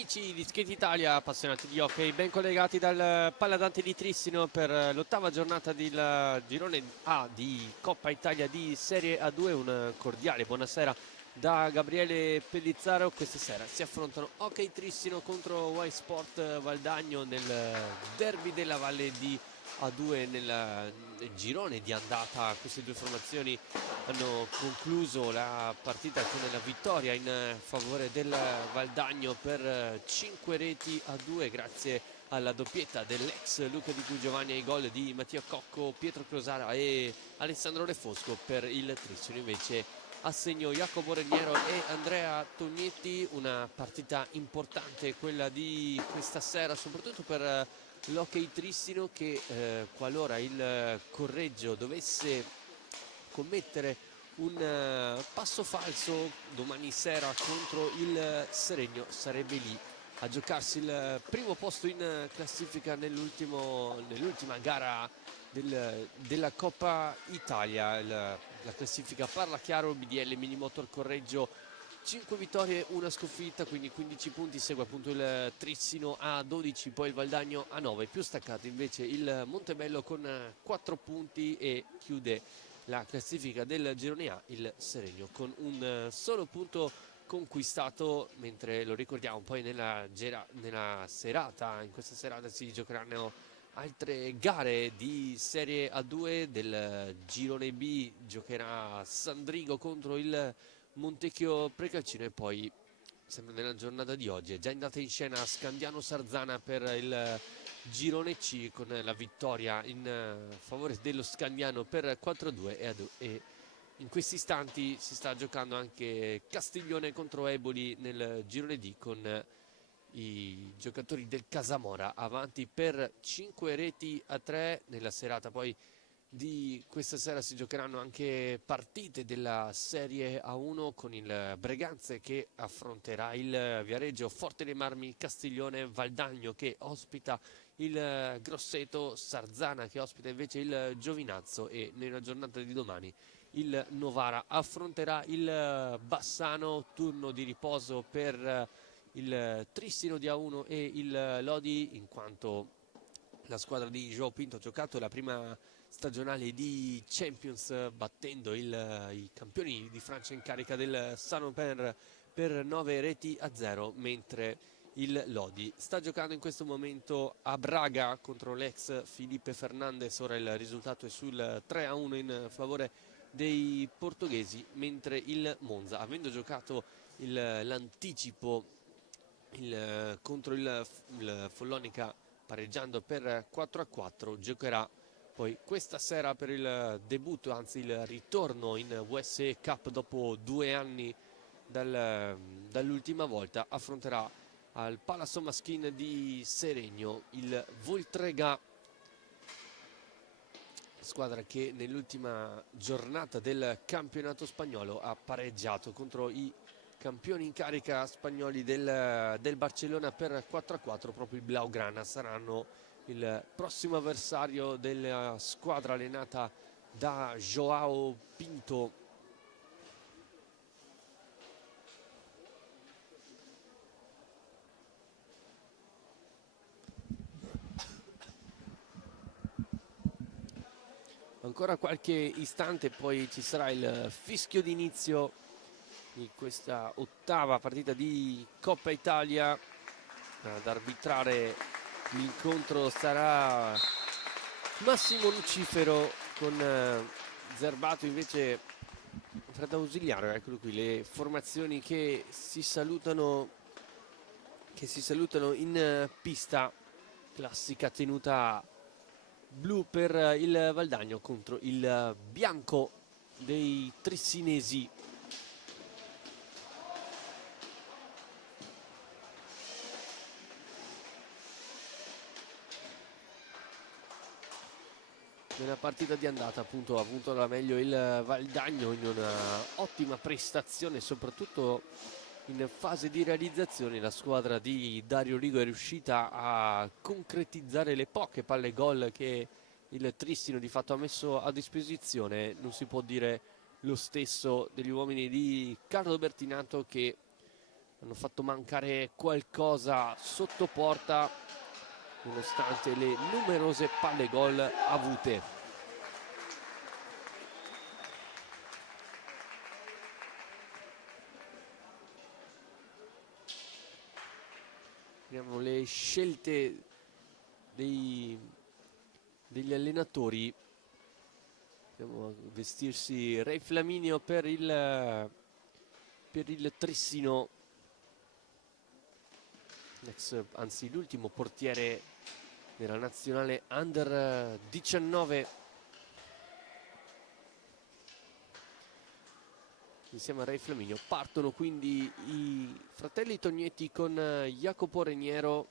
Amici di Skate Italia, appassionati di hockey, ben collegati dal Palladante di Trissino per l'ottava giornata del girone A di Coppa Italia di Serie A2. Un cordiale buonasera da Gabriele Pellizzaro. Questa sera si affrontano Hockey Trissino contro Y Sport Valdagno nel derby della Valle di A2 nel girone di andata. Queste due formazioni hanno concluso la partita con la vittoria in favore del Valdagno per 5 reti a 2 grazie alla doppietta dell'ex Luca Di Giovanni ai gol di Mattia Cocco, Pietro Crosara e Alessandro Refosco. Per il Trissino invece a segno Jacopo Reniero e Andrea Tognetti. Una partita importante quella di questa sera, soprattutto per l'Hockey Trissino che qualora il Correggio dovesse commettere un passo falso domani sera contro il Seregno, sarebbe lì a giocarsi il primo posto in classifica nell'ultima gara della Coppa Italia. La classifica parla chiaro: BDL Minimotor Correggio 5 vittorie, una sconfitta, quindi 15 punti, segue appunto il Trissino a 12, poi il Valdagno a 9, più staccato invece il Montebello con 4 punti e chiude la classifica del girone A il Seregno con un solo punto conquistato, mentre lo ricordiamo poi nella serata, in questa serata si giocheranno altre gare di Serie A2. Del girone B giocherà Sandrigo contro il Montecchio Precalcino e poi sempre nella giornata di oggi è già andata in scena Scandiano Sarzana per il girone C con la vittoria in favore dello Scandiano per 4-2 e in questi istanti si sta giocando anche Castiglione contro Eboli nel girone D con i giocatori del Casamora avanti per 5 reti a 3. Nella serata poi di questa sera si giocheranno anche partite della Serie A1 con il Breganze che affronterà il Viareggio, Forte dei Marmi Castiglione, Valdagno che ospita il Grosseto, Sarzana che ospita invece il Giovinazzo e nella giornata di domani il Novara affronterà il Bassano. Turno di riposo per il Trissino di A1 e il Lodi, in quanto la squadra di João Pinto ha giocato la prima stagionale di Champions battendo i campioni di Francia in carica del Saint-Omer per 9 reti a 0, mentre il Lodi sta giocando in questo momento a Braga contro l'ex Felipe Fernandez. Ora il risultato è sul 3-1 in favore dei portoghesi, mentre il Monza, avendo giocato l'anticipo contro il Follonica pareggiando per 4-4, giocherà poi questa sera per il debutto, anzi il ritorno in USE Cup dopo 2 anni dall'ultima volta. Affronterà al Palazzo Maschin di Seregno il Voltrega, squadra che nell'ultima giornata del campionato spagnolo ha pareggiato contro i campioni in carica spagnoli del Barcellona per 4-4. Proprio i Blaugrana saranno il prossimo avversario della squadra allenata da João Pinto. Ancora qualche istante poi ci sarà il fischio d'inizio di questa ottava partita di Coppa Italia. Ad arbitrare l'incontro sarà Massimo Lucifero, con Zerbato invece Fred Ausiliaro. Eccolo qui le formazioni che si salutano in pista. Classica tenuta blu per il Valdagno contro il bianco dei trissinesi. Nella partita di andata appunto ha avuto la meglio il Valdagno in una ottima prestazione, soprattutto in fase di realizzazione. La squadra di Dario Rigo è riuscita a concretizzare le poche palle gol che il Trissino di fatto ha messo a disposizione. Non si può dire lo stesso degli uomini di Carlo Bertinato, che hanno fatto mancare qualcosa sotto porta nonostante le numerose palle gol avute. Vediamo le scelte degli allenatori. Andiamo a vestirsi Ray Flaminio per il Trissino, anzi l'ultimo portiere della nazionale Under 19. Insieme a Ray Flaminio partono quindi i fratelli Tognetti con Jacopo Reniero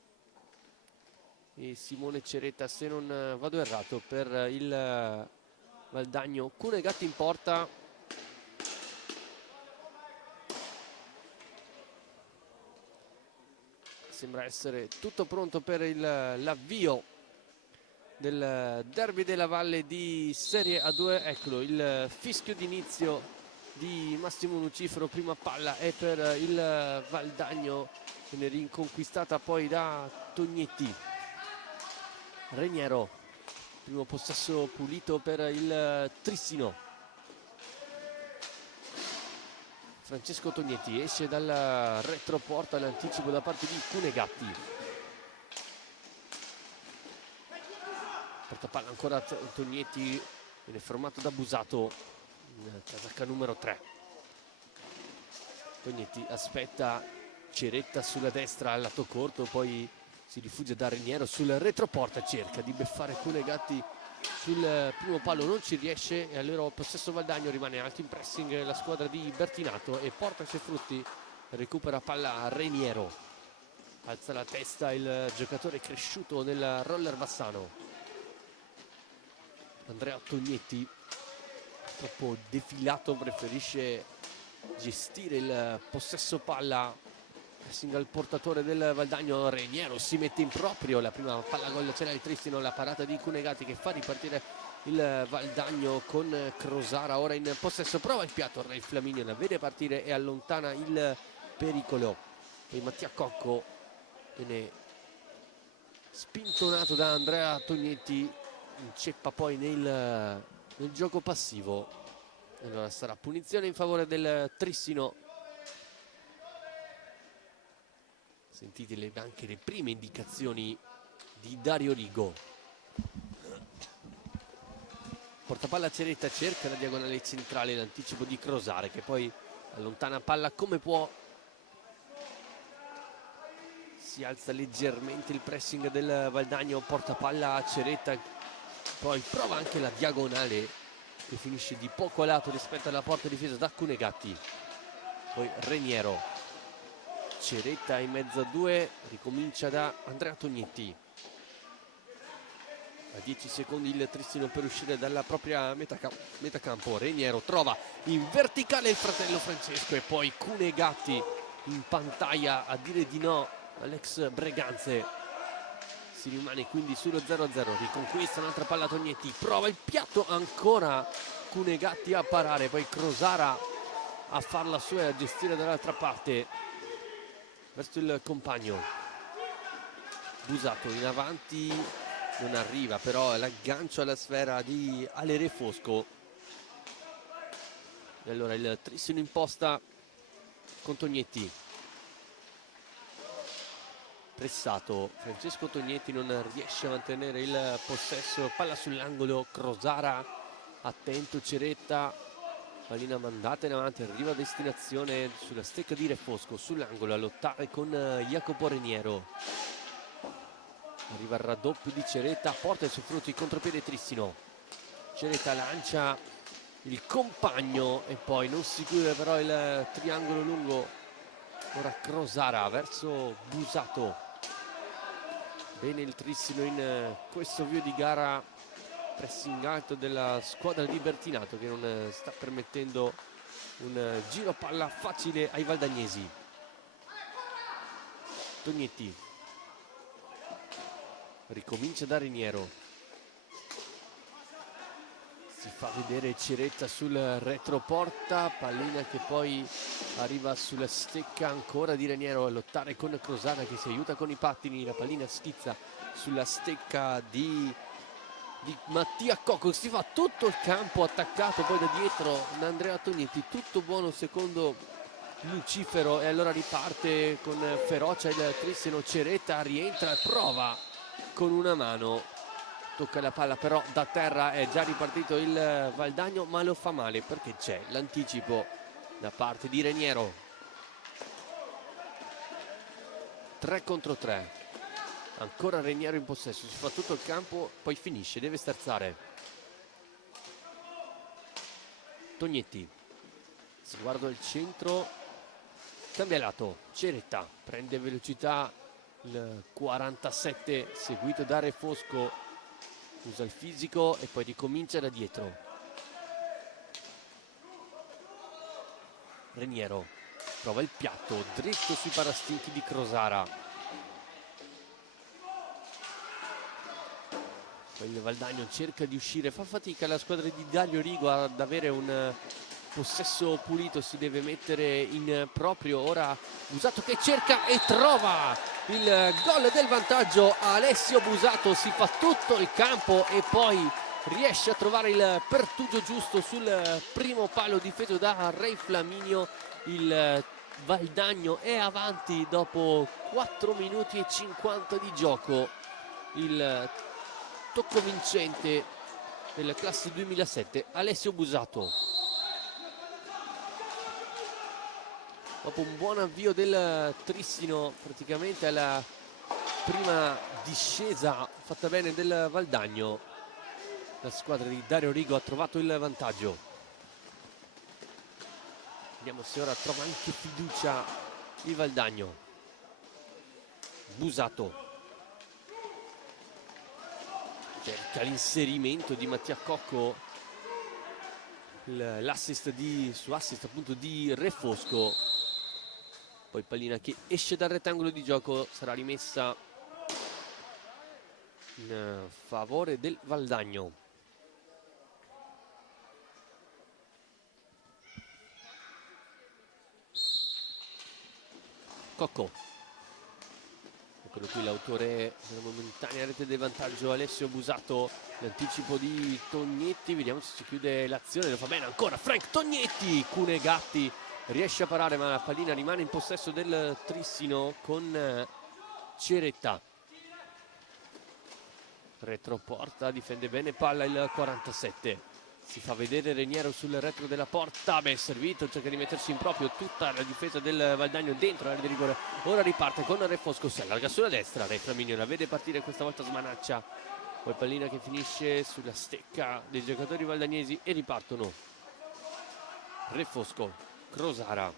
e Simone Ceretta, se non vado errato, per il Valdagno. Cunegatti in porta. Sembra essere tutto pronto per l'avvio del derby della Valle di Serie A2. Eccolo il fischio d'inizio di Massimo Lucifero. Prima palla è per il Valdagno, viene rinconquistata poi da Tognetti. Reniero, primo possesso pulito per il Trissino. Francesco Tognetti esce dal retroporta, l'anticipo da parte di Cunegatti. Portapalla ancora Tognetti, viene fermato da Busato, casacca numero 3. Tognetti aspetta Ceretta sulla destra al lato corto, poi si rifugia da Reniero sul retroporta, cerca di beffare Cunegatti sul primo palo, non ci riesce, e allora il possesso Valdagno, rimane alto in pressing la squadra di Bertinato e porta i suoi frutti. Recupera palla Reniero, alza la testa il giocatore cresciuto nel roller bassano Andrea Tognetti, troppo defilato, preferisce gestire il possesso palla. Pressing al portatore del Valdagno, Reniero si mette in proprio, la prima palla gol c'era il Tristino, la parata di Cunegatti che fa ripartire il Valdagno con Crosara ora in possesso, prova il piatto, il Flaminio la vede partire e allontana il pericolo. Poi Mattia Cocco viene spintonato da Andrea Tognetti, inceppa poi nel gioco passivo, allora sarà punizione in favore del Trissino. Sentite anche le prime indicazioni di Dario Rigo. Portapalla Ceretta, cerca la diagonale centrale, l'anticipo di Crosare che poi allontana palla come può. Si alza leggermente il pressing del Valdagno, portapalla a Ceretta, poi prova anche la diagonale che finisce di poco a lato rispetto alla porta difesa da Cunegatti. Poi Reniero. Ceretta in mezzo a due, ricomincia da Andrea Tognetti. A 10 secondi il Tristino per uscire dalla propria metà campo. Reniero trova in verticale il fratello Francesco e poi Cunegatti in pantaia a dire di no all'ex Breganze. Si rimane quindi sullo 0-0, riconquista un'altra palla Tognetti, prova il piatto ancora Cunegatti a parare, poi Crosara a farla sua e a gestire dall'altra parte verso il compagno. Busato in avanti, non arriva però l'aggancio alla sfera di Alere Fosco. E allora il Trissino in posta con Tognetti. Pressato, Francesco Tognetti non riesce a mantenere il possesso, palla sull'angolo, Crosara attento, Ceretta, pallina mandata in avanti, arriva a destinazione sulla stecca di Refosco, sull'angolo a lottare con Jacopo Reniero. Arriva il raddoppio di Ceretta, porta i suoi frutti, contropiede Trissino. Ceretta lancia il compagno e poi non si chiude però il triangolo lungo. Ora Crosara verso Busato. Bene il Trissino in questo avvio di gara, pressing alto della squadra di Bertinato che non sta permettendo un giro palla facile ai valdagnesi. Tognetti ricomincia da Reniero, Si fa vedere Ceretta sul retroporta, pallina che poi arriva sulla stecca ancora di Reniero a lottare con Crosara che si aiuta con i pattini, la pallina schizza sulla stecca di Mattia Cocco, si fa tutto il campo attaccato poi da dietro da Andrea Tognetti, tutto buono secondo Lucifero, e allora riparte con ferocia il Trissino. Ceretta rientra e prova con una mano, tocca la palla però da terra, è già ripartito il Valdagno ma lo fa male perché c'è l'anticipo da parte di Reniero. 3 contro 3, ancora Reniero in possesso, si fa tutto il campo, poi finisce, deve sterzare. Tognetti, sguardo al centro, cambia lato, Ceretta prende velocità, il 47 seguito da Refosco, usa il fisico e poi ricomincia da dietro. Reniero prova il piatto dritto sui parastinchi di Crosara, poi il Valdagno cerca di uscire, fa fatica la squadra di Dario Rigo ad avere un possesso pulito, si deve mettere in proprio. Ora Busato che cerca e trova il gol del vantaggio. Alessio Busato si fa tutto il campo e poi riesce a trovare il pertugio giusto sul primo palo difeso da Ray Flaminio. Il Valdagno è avanti dopo 4 minuti e 50 di gioco. Il tocco vincente della classe 2007, Alessio Busato. Dopo un buon avvio del Trissino, praticamente alla prima discesa fatta bene del Valdagno, la squadra di Dario Rigo ha trovato il vantaggio. Vediamo se ora trova anche fiducia il Valdagno. Busato cerca l'inserimento di Mattia Cocco, l'assist su assist appunto di Refosco. Poi pallina che esce dal rettangolo di gioco, sarà rimessa in favore del Valdagno. Cocco, eccolo qui l'autore della momentanea rete del vantaggio, Alessio Busato. L'anticipo di Tognetti, vediamo se si chiude l'azione, lo fa bene ancora Frank Tognetti. Cune Gatti riesce a parare ma la pallina rimane in possesso del Trissino con Ceretta. Retroporta, difende bene palla il 47. Si fa vedere Reniero sul retro della porta, ben servito, cerca di mettersi in proprio tutta la difesa del Valdagno dentro l'area di rigore. Ora riparte con Refosco, si allarga sulla destra, Re Flaminio la vede partire, questa volta smanaccia. Poi pallina che finisce sulla stecca dei giocatori valdagnesi e ripartono. Refosco, Crosara.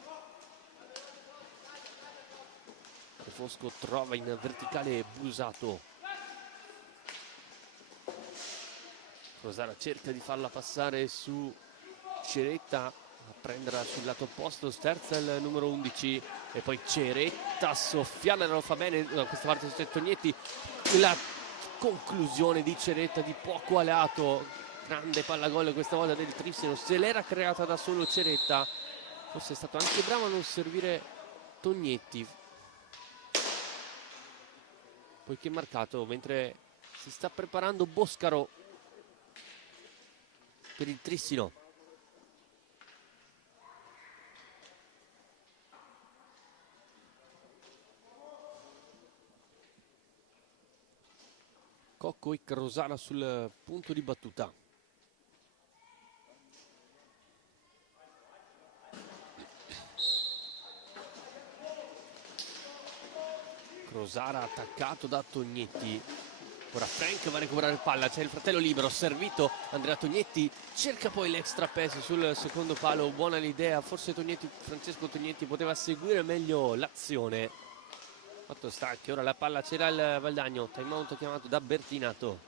Refosco trova in verticale Busato. Crosara cerca di farla passare su Ceretta, a prenderla sul lato opposto, sterza il numero 11 e poi Ceretta soffiarla, non lo fa bene, da questa parte c'è Tognetti, la conclusione di Ceretta di poco a lato, grande palla gol questa volta del Trissino, se l'era creata da solo Ceretta, forse è stato anche bravo a non servire Tognetti, poiché è marcato mentre si sta preparando Boscaro per il Trissino. Cocco e Crosara sul punto di battuta. Crosara attaccato da Tognetti. Ora Frank va a recuperare palla, c'è il fratello libero, servito Andrea Tognetti, cerca poi l'extra pass sul secondo palo, buona l'idea, forse Francesco Tognetti poteva seguire meglio l'azione. Fatto sta che ora la palla c'era il Valdagno, time out chiamato da Bertinato.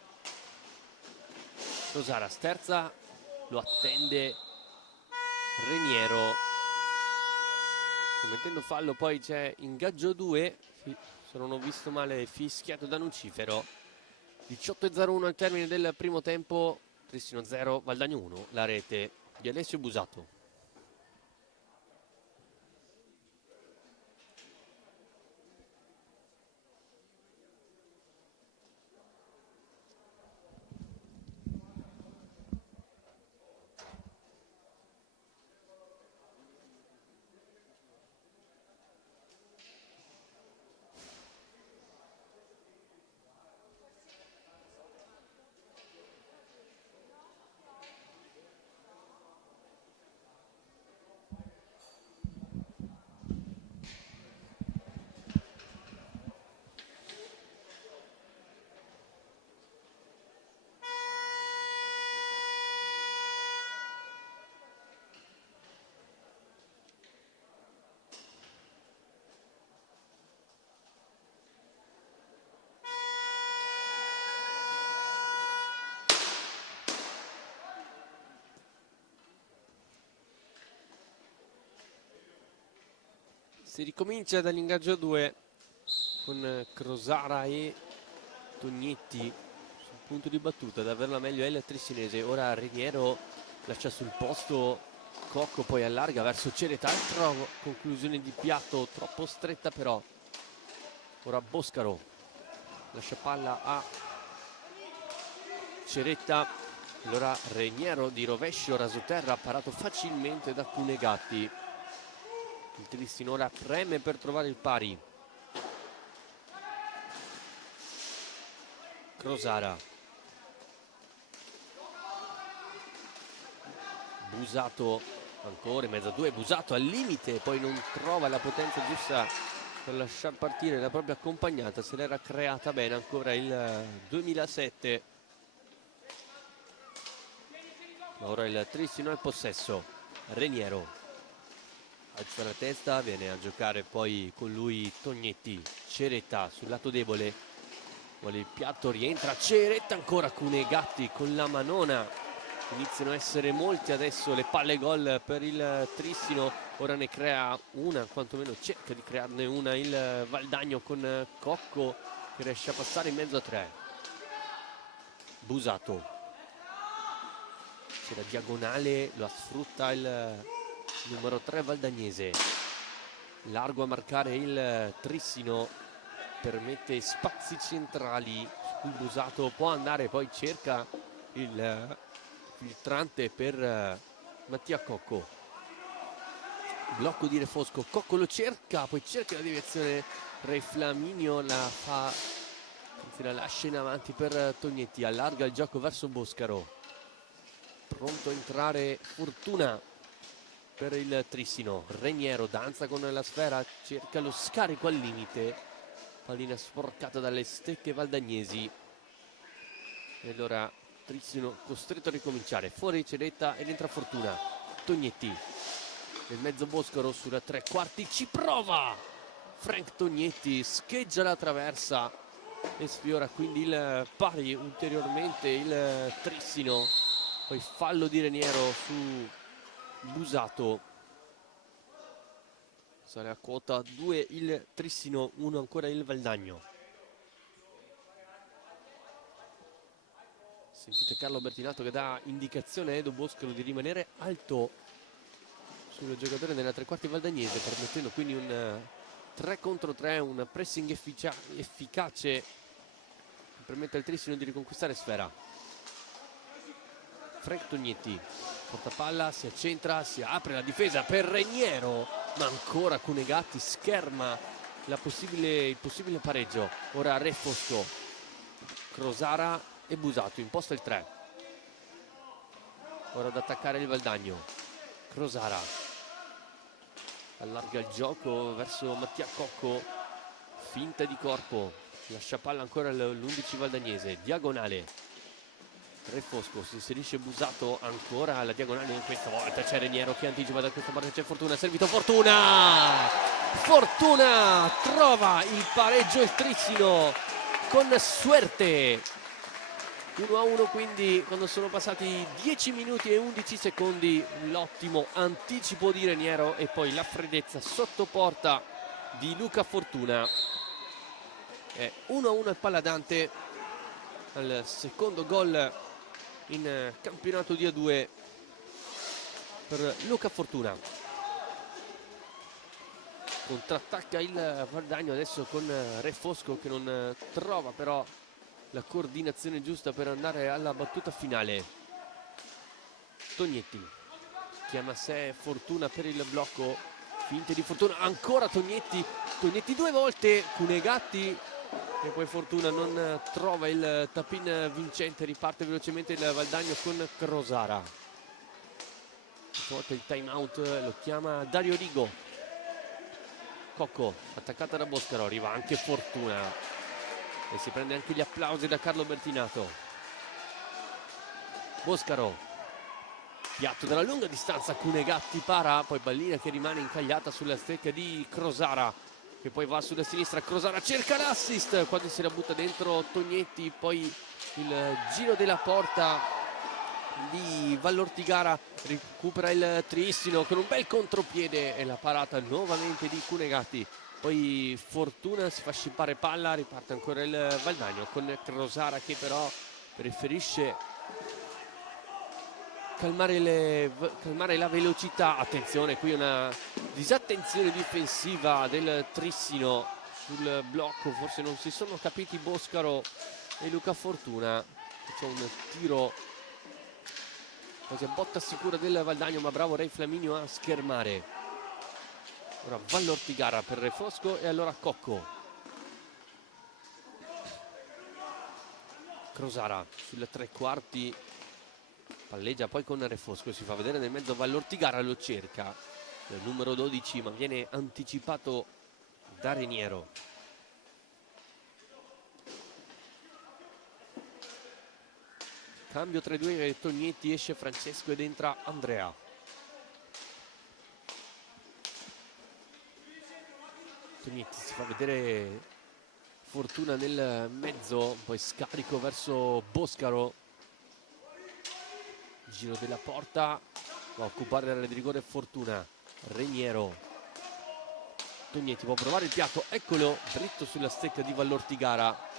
Crosara sterza, lo attende Reniero. Commettendo fallo poi c'è ingaggio 2, se non ho visto male fischiato da Lucifero. 18:01 al termine del primo tempo, Trissino 0, Valdagno 1, la rete di Alessio Busato. Si ricomincia dall'ingaggio 2 con Crosara e Tognetti sul punto di battuta. Davvero la meglio è il trissinese. Ora Reniero lascia sul posto Cocco, poi allarga verso Cereta. Altra conclusione di piatto troppo stretta però. Ora Boscaro lascia palla a Ceretta. Allora Reniero di rovescio rasoterra, parato facilmente da Cunegatti. Il Trissino ora preme per trovare il pari. Crosara. Busato ancora in mezzo a due. Busato al limite, poi non trova la potenza giusta per lasciar partire la propria accompagnata. Se l'era creata bene ancora il 2007. Ma ora il Trissino al possesso. Reniero alza la testa, viene a giocare poi con lui Tognetti. Ceretta sul lato debole, vuole il piatto, rientra Ceretta ancora. Cunegatti con la manona. Iniziano a essere molti adesso le palle gol per il Trissino. Ora ne crea una, quantomeno cerca di crearne una il Valdagno con Cocco che riesce a passare in mezzo a tre. Busato, c'è la diagonale, lo sfrutta il numero 3 valdagnese. Largo a marcare il Trissino, permette spazi centrali su cui Busato può andare, poi cerca il filtrante per Mattia Cocco. Blocco di Refosco, Cocco lo cerca, poi cerca la deviazione Re Flaminio, la fa, anzi la lascia in avanti per Tognetti. Allarga il gioco verso Boscaro, pronto a entrare Fortuna per il Trissino. Reniero danza con la sfera, cerca lo scarico al limite, pallina sporcata dalle stecche valdagnesi. E allora Trissino costretto a ricominciare. Fuori Ceretta ed entra Fortuna. Tognetti nel mezzo Boscaro sulla tre quarti, ci prova Frank Tognetti, scheggia la traversa e sfiora quindi il pari ulteriormente il Trissino. Poi fallo di Reniero su Busato. Sale a quota 2 il Trissino, 1 ancora il Valdagno. Sentite Carlo Bertinato che dà indicazione a Edo Boscaro di rimanere alto sul giocatore della tre quarti valdagnese, permettendo quindi un 3 contro 3, un pressing efficace che permette al Trissino di riconquistare sfera. Frank Tognetti porta palla, si accentra, si apre la difesa per Reniero, ma ancora Cunegatti scherma il possibile pareggio. Ora Refosco, Crosara e Busato, imposta il 3. Ora ad attaccare il Valdagno. Crosara allarga il gioco verso Mattia Cocco, finta di corpo, lascia palla ancora l'11 valdagnese. Diagonale Refosco, si inserisce Busato ancora alla diagonale. Questa volta c'è Reniero che anticipa, da questa parte c'è Fortuna, servito Fortuna! Fortuna trova il pareggio il Trissino con suerte. 1-1 quindi quando sono passati 10 minuti e 11 secondi. L'ottimo anticipo di Reniero e poi la freddezza sotto porta di Luca Fortuna. È 1-1 il Paladante al secondo gol in campionato di A2 per Luca Fortuna. Contrattacca il Valdagno adesso con Re Fosco, che non trova però la coordinazione giusta per andare alla battuta finale. Tognetti chiama a sé Fortuna per il blocco, finte di Fortuna, ancora Tognetti 2 volte, Cunegatti, e poi Fortuna non trova il tap-in vincente. Riparte velocemente il Valdagno con Crosara. Questa volta il time out lo chiama Dario Rigo. Cocco attaccata da Boscaro, arriva anche Fortuna e si prende anche gli applausi da Carlo Bertinato. Boscaro, piatto dalla lunga distanza, Cunegatti para, poi pallina che rimane incagliata sulla stecca di Crosara, che poi va sulla sinistra. Crosara cerca l'assist quando se la butta dentro Tognetti, poi il giro della porta di Vallortigara, recupera il Trissino con un bel contropiede e la parata nuovamente di Cunegatti. Poi Fortuna si fa scippare palla, riparte ancora il Valdagno con Crosara che però preferisce calmare la velocità. Attenzione, qui una disattenzione difensiva del Trissino sul blocco, forse non si sono capiti Boscaro e Luca Fortuna. C'è un tiro quasi a botta sicura del Valdagno, ma bravo Re Flaminio a schermare. Ora Vallortigara per Re Fosco e allora Cocco. Crosara sul tre quarti, palleggia poi con Re Fosco, si fa vedere nel mezzo Vallortigara, lo cerca il numero 12 ma viene anticipato da Reniero. Cambio tra i due Tognetti, esce Francesco ed entra Andrea. Tognetti si fa vedere Fortuna nel mezzo, poi scarico verso Boscaro. Giro della porta, va a occupare l'area di rigore Fortuna. Reniero. Tognetti può provare il piatto, eccolo, dritto sulla stecca di Vallortigara.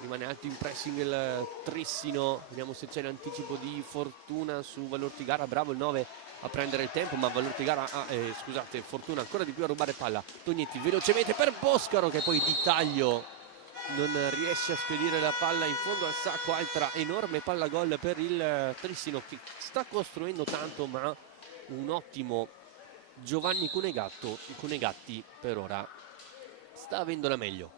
Rimane alto in pressing il Trissino, vediamo se c'è l'anticipo di Fortuna su Vallortigara. Bravo il 9 a prendere il tempo, ma Vallortigara scusate, Fortuna ancora di più a rubare palla. Tognetti velocemente per Boscaro che poi di taglio non riesce a spedire la palla in fondo al sacco. Altra enorme palla gol per il Trissino, che sta costruendo tanto, ma un ottimo Giovanni Cunegatti per ora sta avendo la meglio.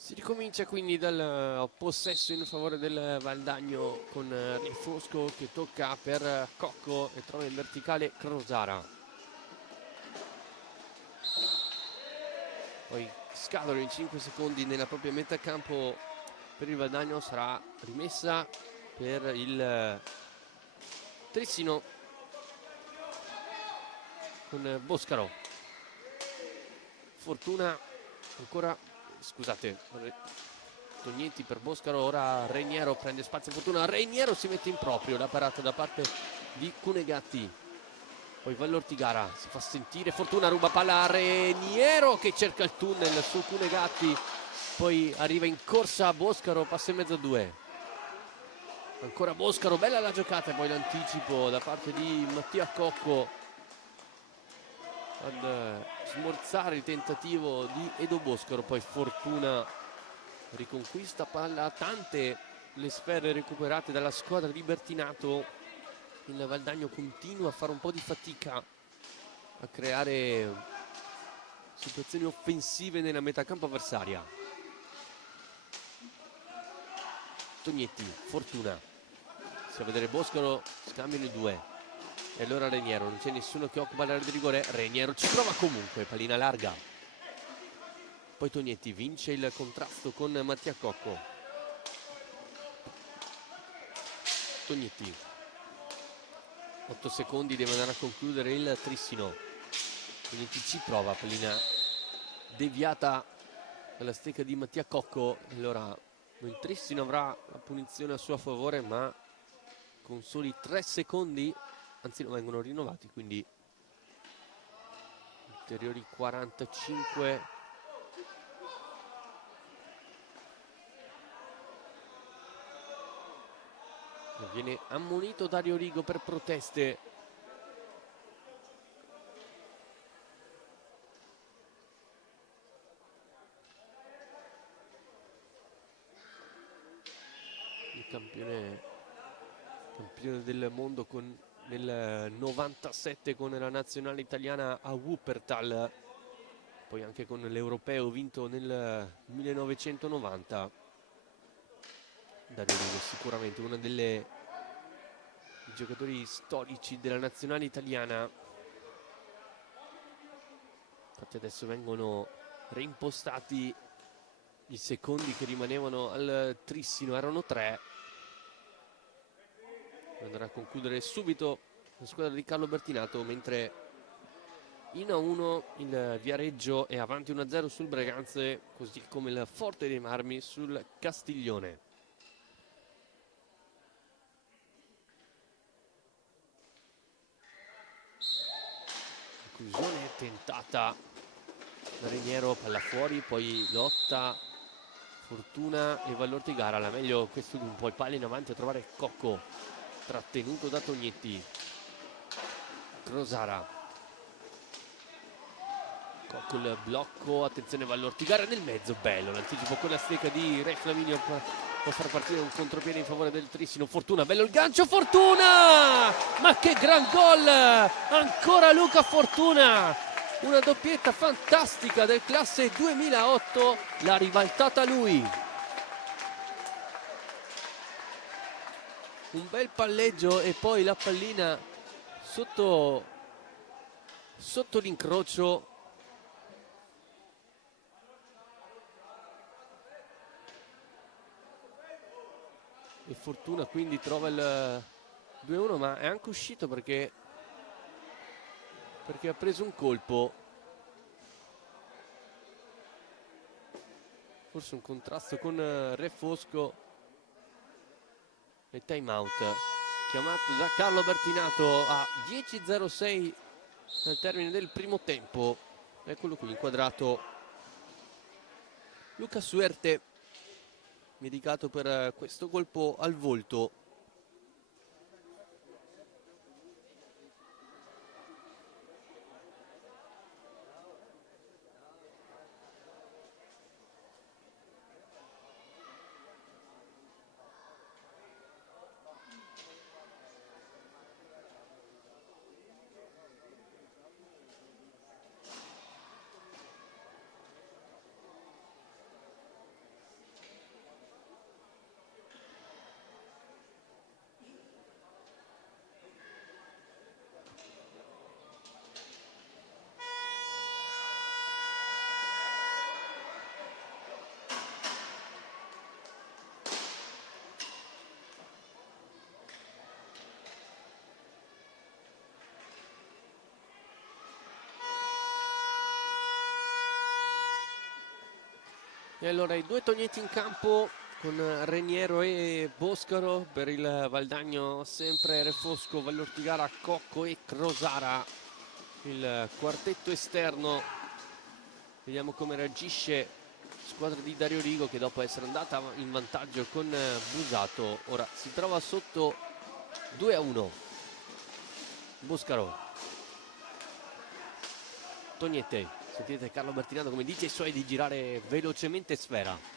Si ricomincia quindi dal possesso in favore del Valdagno con Re Fosco che tocca per Cocco e trova in verticale Crosara. Poi scadono in 5 secondi nella propria metà campo per il Valdagno, sarà rimessa per il Trissino con Boscaro. Fortuna ancora, scusate, Tognetti per Boscaro, ora Reniero prende spazio. Fortuna, Reniero si mette in proprio, la parata da parte di Cunegatti. Poi Vallortigara si fa sentire, Fortuna ruba palla a Reniero che cerca il tunnel su Cunegatti, poi arriva in corsa a Boscaro, passa in mezzo a due. Ancora Boscaro, bella la giocata e poi l'anticipo da parte di Mattia Cocco ad smorzare il tentativo di Edo Boscaro. Poi Fortuna riconquista palla, tante le sfere recuperate dalla squadra di Bertinato. Il Valdagno continua a fare un po' di fatica a creare situazioni offensive nella metà campo avversaria. Tognetti, Fortuna, si va a vedere Boscaro, scambiano i due e allora Reniero, non c'è nessuno che occupa l'area di rigore, Reniero ci prova comunque, pallina larga. Poi Tognetti vince il contrasto con Mattia Cocco. Tognetti, 8 secondi, deve andare a concludere il Trissino. Tognetti ci prova, pallina deviata dalla stecca di Mattia Cocco. Allora il Trissino avrà la punizione a suo favore, ma con soli 3 secondi, anzi non vengono rinnovati, quindi ulteriori 45. Viene ammonito Dario Rigo per proteste. Il campione del mondo nel 97 con la nazionale italiana a Wuppertal, poi anche con l'europeo vinto nel 1990. Dario Rigo sicuramente uno dei giocatori storici della nazionale italiana. Infatti adesso vengono reimpostati i secondi che rimanevano al Trissino, erano 3. Andrà a concludere subito la squadra di Carlo Bertinato, mentre in A1 il Viareggio è avanti 1-0 sul Breganze, così come il Forte dei Marmi sul Castiglione. Conclusione tentata da Reniero, palla fuori, poi lotta Fortuna e Vallortigara, la meglio questo di un po' il palla in avanti a trovare Cocco, trattenuto da Tognetti. Crosara, Cocco il blocco, attenzione Vallortigara nel mezzo, bello l'anticipo con la stecca di Re Flaminio, può far partire un contropiede in favore del Trissino. Fortuna, bello il gancio, Fortuna, ma che gran gol, ancora Luca Fortuna, una doppietta fantastica del classe 2008, l'ha ribaltata lui. Un bel palleggio e poi la pallina sotto l'incrocio. E Fortuna quindi trova il 2-1, ma è anche uscito perché ha preso un colpo, forse un contrasto con Re Fosco, e time out chiamato da Carlo Bertinato a 10:06 al termine del primo tempo. Eccolo qui inquadrato Luca Suerte, medicato per questo colpo al volto. E allora i due Tognetti in campo con Reniero e Boscaro. Per il Valdagno sempre Refosco, Vallortigara, Cocco e Crosara, il quartetto esterno. Vediamo come reagisce squadra di Dario Rigo, che dopo essere andata in vantaggio con Busato ora si trova sotto 2-1. Boscaro, Tognette, sentite Carlo Bertinando come dice ai suoi di girare velocemente sfera.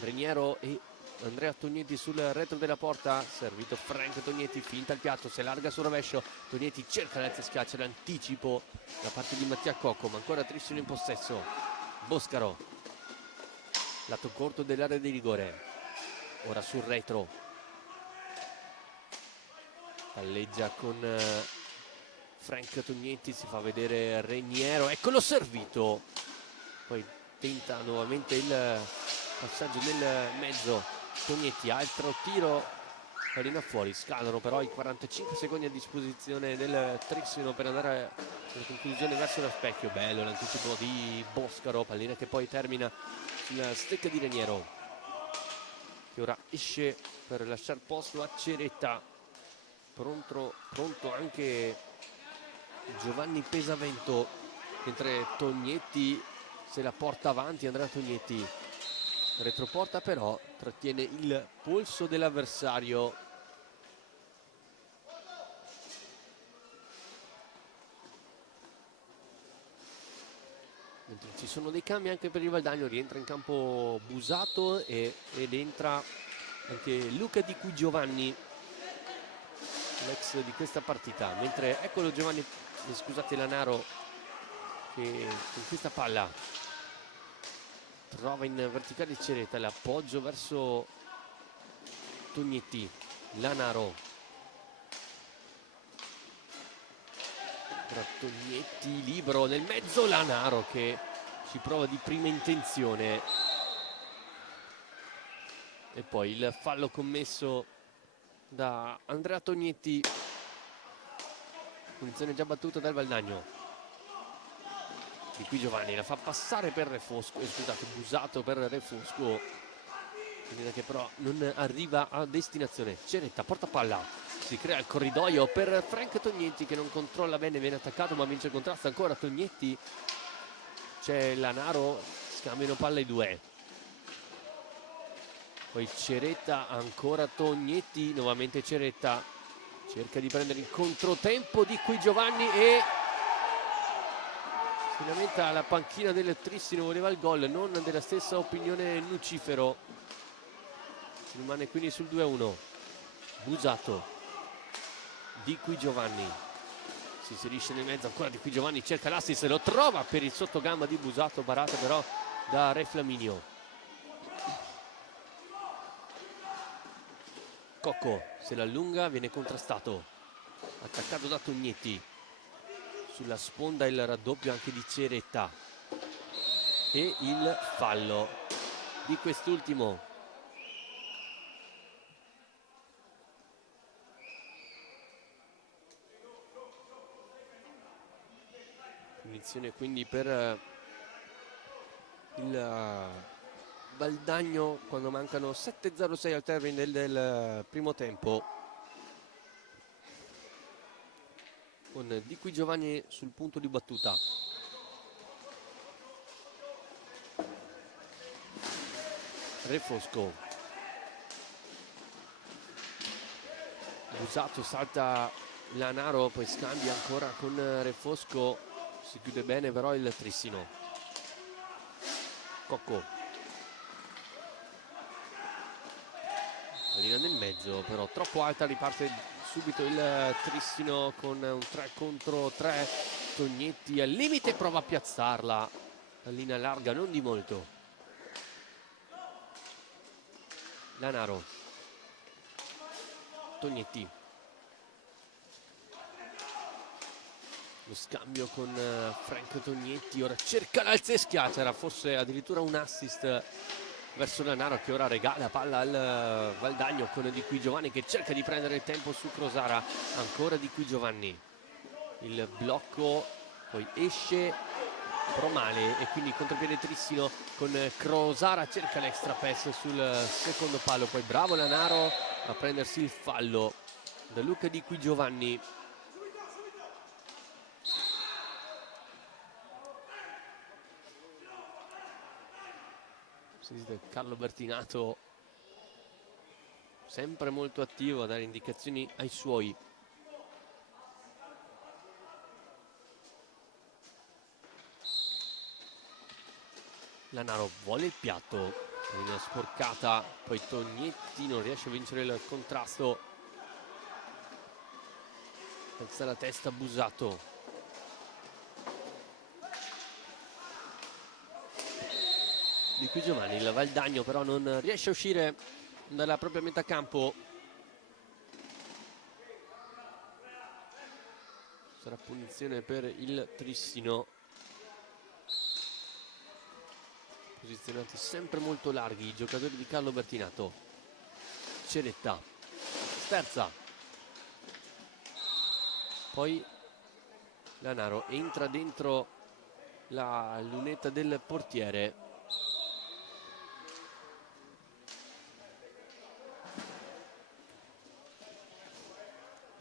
Reniero e Andrea Tognetti sul retro della porta, servito Frank Tognetti, finta il piatto, si allarga sul rovescio, Tognetti cerca l'alza schiaccia, l'anticipo da parte di Mattia Cocco, ma ancora Trissino in possesso. Boscaro, lato corto dell'area di rigore, ora sul retro, palleggia con Frank Tognetti, si fa vedere Reniero, eccolo servito, poi tenta nuovamente il passaggio nel mezzo. Tognetti, altro tiro, pallina fuori, scadono però i 45 secondi a disposizione del Trissino per andare alla conclusione verso lo specchio. Bello l'anticipo di Boscaro, pallina che poi termina sulla stecca di Reniero, che ora esce per lasciare posto a Ceretta. Pronto anche Giovanni Pesavento, mentre Tognetti se la porta avanti. Andrea Tognetti, retroporta però, trattiene il polso dell'avversario. Mentre ci sono dei cambi anche per il Valdagno, rientra in campo Busato ed entra anche Luca Di Cui Giovanni, l'ex di questa partita, mentre eccolo Giovanni, scusate, Lanaro, che con questa palla trova in verticale Ceretta, l'appoggio verso Tognetti. Lanaro, ora Tognetti libero nel mezzo, Lanaro che ci prova di prima intenzione e poi il fallo commesso da Andrea Tognetti, punizione già battuta dal Valdagno. Di Qui Giovanni la fa passare per Refosco, scusate, Busato per Refosco, che però non arriva a destinazione. Ceretta, porta palla, si crea il corridoio per Frank Tognetti che non controlla bene, viene attaccato ma vince il contrasto ancora Tognetti. C'è Lanaro, scambiano palla i due, poi Ceretta, ancora Tognetti, nuovamente Ceretta, cerca di prendere il controtempo Di Qui Giovanni e si lamenta alla panchina del Trissino, voleva il gol, non della stessa opinione Lucifero. Si rimane quindi sul 2-1. Busato, Di Qui Giovanni, si inserisce nel mezzo, ancora Di Qui Giovanni, cerca l'assist, lo trova per il sottogamba di Busato, parata però da Re Flaminio. Cocco se la allunga, viene contrastato, attaccato da Tognetti. Sulla sponda il raddoppio anche di Ceretta e il fallo di quest'ultimo. Punizione quindi per il Valdagno quando mancano 7:06 al termine del primo tempo, con Di Qui Giovanni sul punto di battuta. Refosco, Busato, salta Lanaro, poi scambia ancora con Refosco, si chiude bene però il Trissino. Cocco, pallina nel mezzo però troppo alta, riparte subito il Trissino con un 3 contro 3. Tognetti al limite, prova a piazzarla, pallina larga, non di molto. Lanaro, Tognetti, lo scambio con Frank Tognetti, ora cerca l'alza e schiaccia, era forse addirittura un assist verso Lanaro che ora regala palla al Valdagno con Di Qui Giovanni che cerca di prendere il tempo su Crosara. Ancora Di Qui Giovanni, il blocco, poi esce però male, e quindi contropiede Trissino con Crosara, cerca l'extra pass sul secondo palo, poi bravo Lanaro a prendersi il fallo da Luca Di Qui Giovanni. Carlo Bertinato sempre molto attivo a dare indicazioni ai suoi. Lanaro vuole il piatto, una sporcata, poi Tognetti non riesce a vincere il contrasto, alza la testa Busato, Di Qui Giovanni, il Valdagno però non riesce a uscire dalla propria metà campo. Sarà punizione per il Trissino. Posizionati sempre molto larghi i giocatori di Carlo Bertinato. Ceretta, sterza, poi Lanaro entra dentro la lunetta del portiere.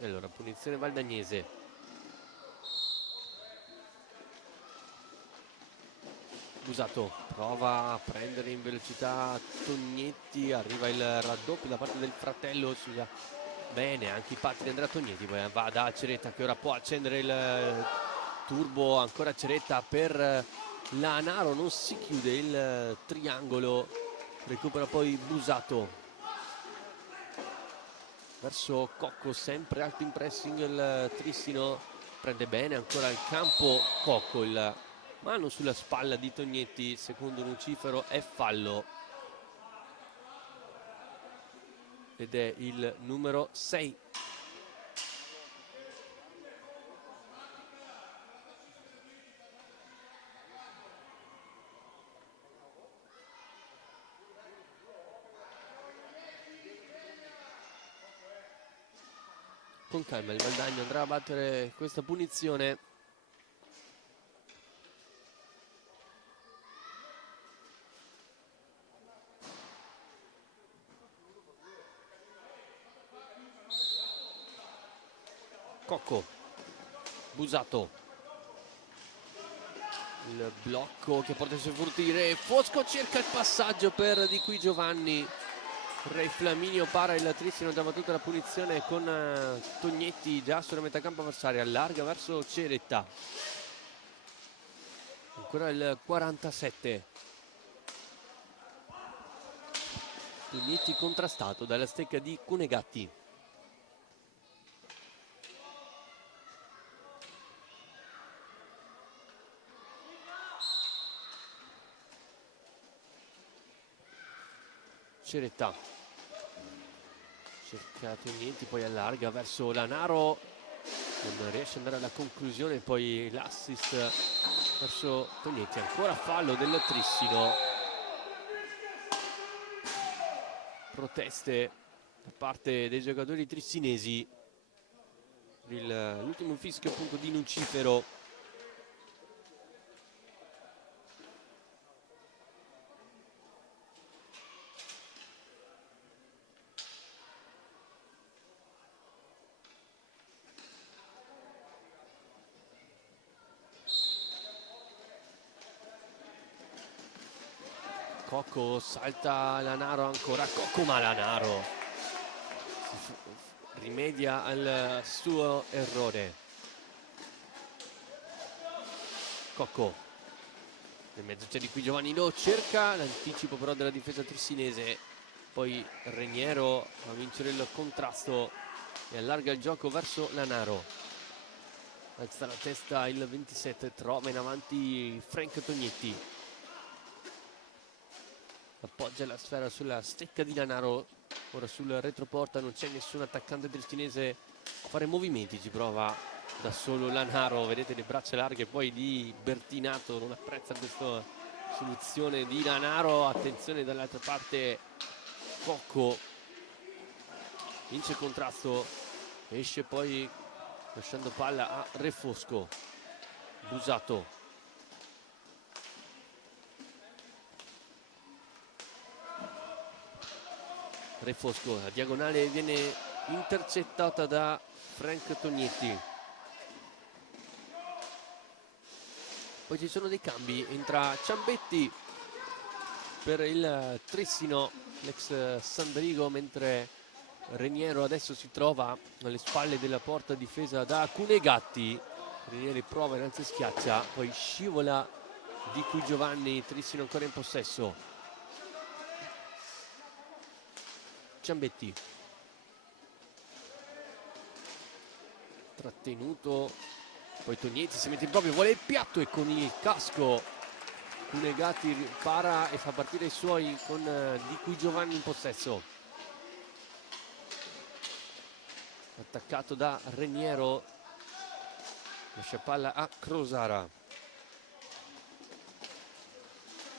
E allora punizione valdagnese. Busato prova a prendere in velocità Tognetti, arriva il raddoppio da parte del fratello, bene anche i patti di Andrea Tognetti, poi va da Ceretta che ora può accendere il turbo, ancora Ceretta per Lanaro, non si chiude il triangolo, recupera poi Busato verso Cocco, sempre alto in pressing il Trissino, prende bene ancora il campo Cocco, il mano sulla spalla di Tognetti, secondo Lucifero è fallo ed è il numero 6. Con calma il Valdagno andrà a battere questa punizione. Cocco, Busato, il blocco che porta i suoi furtire, Fosco cerca il passaggio per Di Qui Giovanni, Re Flaminio para, il Trissino ha già battuto la punizione con Tognetti già sulla metà campo avversaria, allarga verso Ceretta, ancora il 47. Tognetti contrastato dalla stecca di Cunegatti. Ceretta cerca Tognetti, poi allarga verso Lanaro, non riesce ad andare alla conclusione, poi l'assist verso Tognetti, ancora fallo del Trissino, proteste da parte dei giocatori trissinesi, l'ultimo fischio appunto di Lucifero. Cocco, salta Lanaro, ancora Cocco, ma Lanaro rimedia al suo errore. Cocco nel mezzo c'è Di Qui Giovanni, lo cerca, l'anticipo però della difesa trissinese, poi Reniero a vincere il contrasto e allarga il gioco verso Lanaro, alza la testa il 27, trova in avanti Frank Tognetti, appoggia la sfera sulla stecca di Lanaro, ora sul retroporta non c'è nessun attaccante tristinese a fare movimenti, ci prova da solo Lanaro, vedete le braccia larghe poi di Bertinato, non apprezza questa soluzione di Lanaro, attenzione dall'altra parte Cocco, vince il contrasto, esce poi lasciando palla a Refosco, Busato, Refosco, la diagonale viene intercettata da Frank Tognetti. Poi ci sono dei cambi, entra Ciambetti per il Trissino, l'ex Sandrigo, mentre Reniero adesso si trova alle spalle della porta difesa da Cunegatti. Renieri prova, innanzi schiaccia, poi scivola Di Qui Giovanni, Trissino ancora in possesso. Ciambetti trattenuto, poi Tognetti si mette in proprio, vuole il piatto e con il casco Cunegatti para e fa partire i suoi con Di Qui Giovanni in possesso. Attaccato da Reniero, lascia palla a Crosara.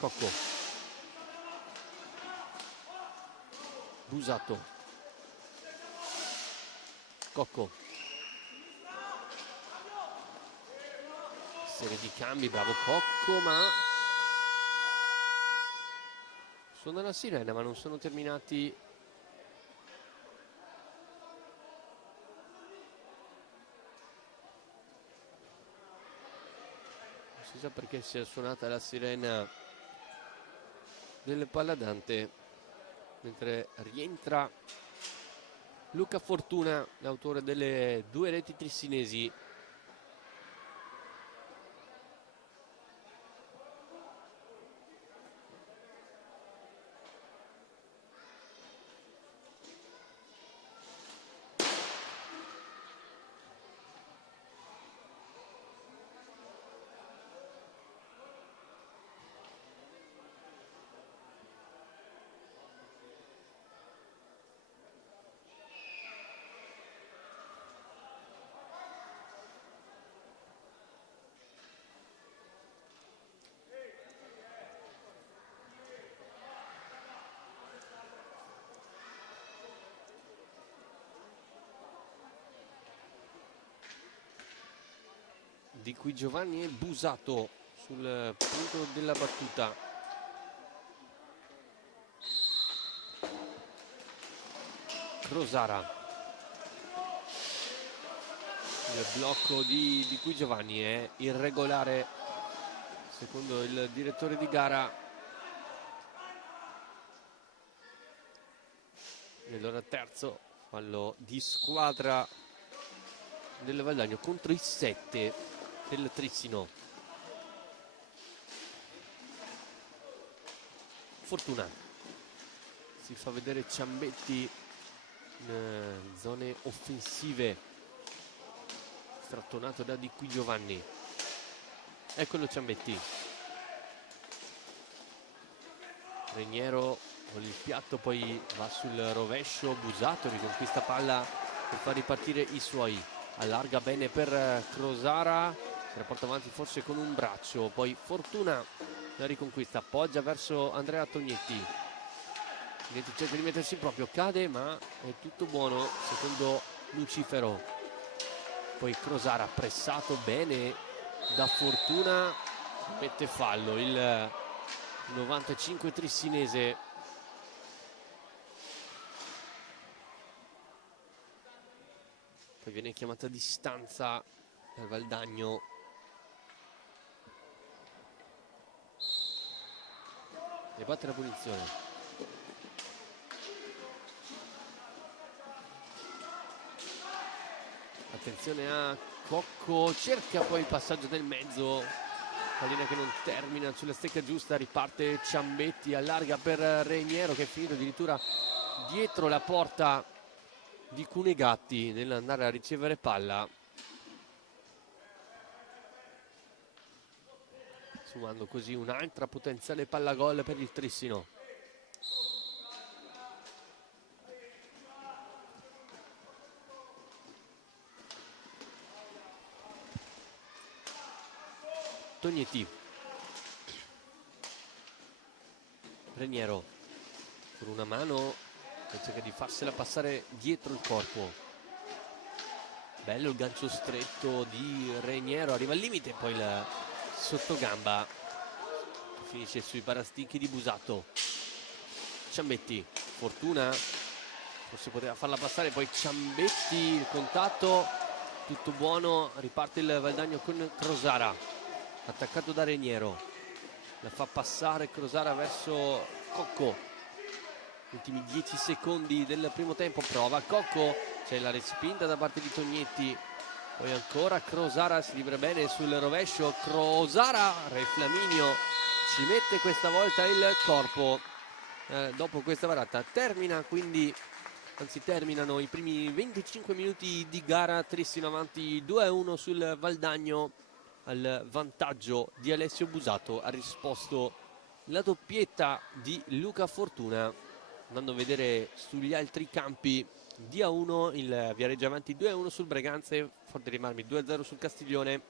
Cocco, Busato, Cocco, serie di cambi, bravo Cocco, ma suona la sirena, ma non sono terminati. Non si sa perché sia suonata la sirena del Palladante, mentre rientra Luca Fortuna, l'autore delle 2 reti trissinesi. Di Qui Giovanni e Busato sul punto della battuta. Crosara, il blocco di Qui Giovanni è irregolare secondo il direttore di gara. E allora terzo fallo di squadra del Valdagno contro i 7 del Trissino. Fortuna, si fa vedere Ciambetti in zone offensive, strattonato da Di Qui Giovanni. Eccolo Ciambetti. Reniero con il piatto, poi va sul rovescio, Busato riconquista palla per far ripartire i suoi, allarga bene per Crosara, se la porta avanti forse con un braccio, poi Fortuna la riconquista, appoggia verso Andrea Tognetti. Tognetti cerca di mettersi proprio, cade ma è tutto buono secondo Lucifero. Poi Crosara pressato bene da Fortuna, mette fallo il 95 trissinese. Poi viene chiamata a distanza dal Valdagno. E batte la punizione. Attenzione a Cocco, cerca poi il passaggio nel mezzo, pallina che non termina sulla stecca giusta, riparte Ciambetti, allarga per Reniero che è finito addirittura dietro la porta di Cunegatti nell'andare a ricevere palla, sumando così un'altra potenziale palla gol per il Trissino. Tognetti, Reniero con una mano cerca di farsela passare dietro il corpo, bello il gancio stretto di Reniero, arriva al limite, poi il sottogamba finisce sui parastinchi di Busato. Ciambetti, Fortuna forse poteva farla passare, poi Ciambetti, il contatto, tutto buono, riparte il Valdagno con Crosara, attaccato da Reniero, la fa passare Crosara verso Cocco, ultimi 10 secondi del primo tempo, prova Cocco, c'è la respinta da parte di Tognetti, poi ancora Crosara, si libera bene sul rovescio, Crosara, Re Flaminio ci mette questa volta il corpo. Dopo questa parata terminano i primi 25 minuti di gara. Trissino avanti 2-1 sul Valdagno, al vantaggio di Alessio Busato. Ha risposto la doppietta di Luca Fortuna. Andando a vedere sugli altri campi, di A1 il Viareggio avanti 2-1 sul Breganze, Forte dei Marmi 2-0 sul Castiglione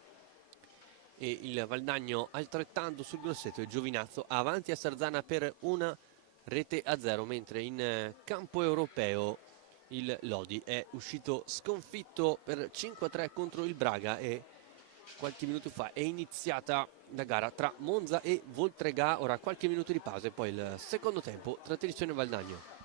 e il Valdagno altrettanto sul Grosseto e Giovinazzo avanti a Sarzana per una rete a 0, mentre in campo europeo il Lodi è uscito sconfitto per 5-3 contro il Braga e qualche minuto fa è iniziata la gara tra Monza e Voltregà. Ora qualche minuto di pausa e poi il secondo tempo tra Tristione e Valdagno.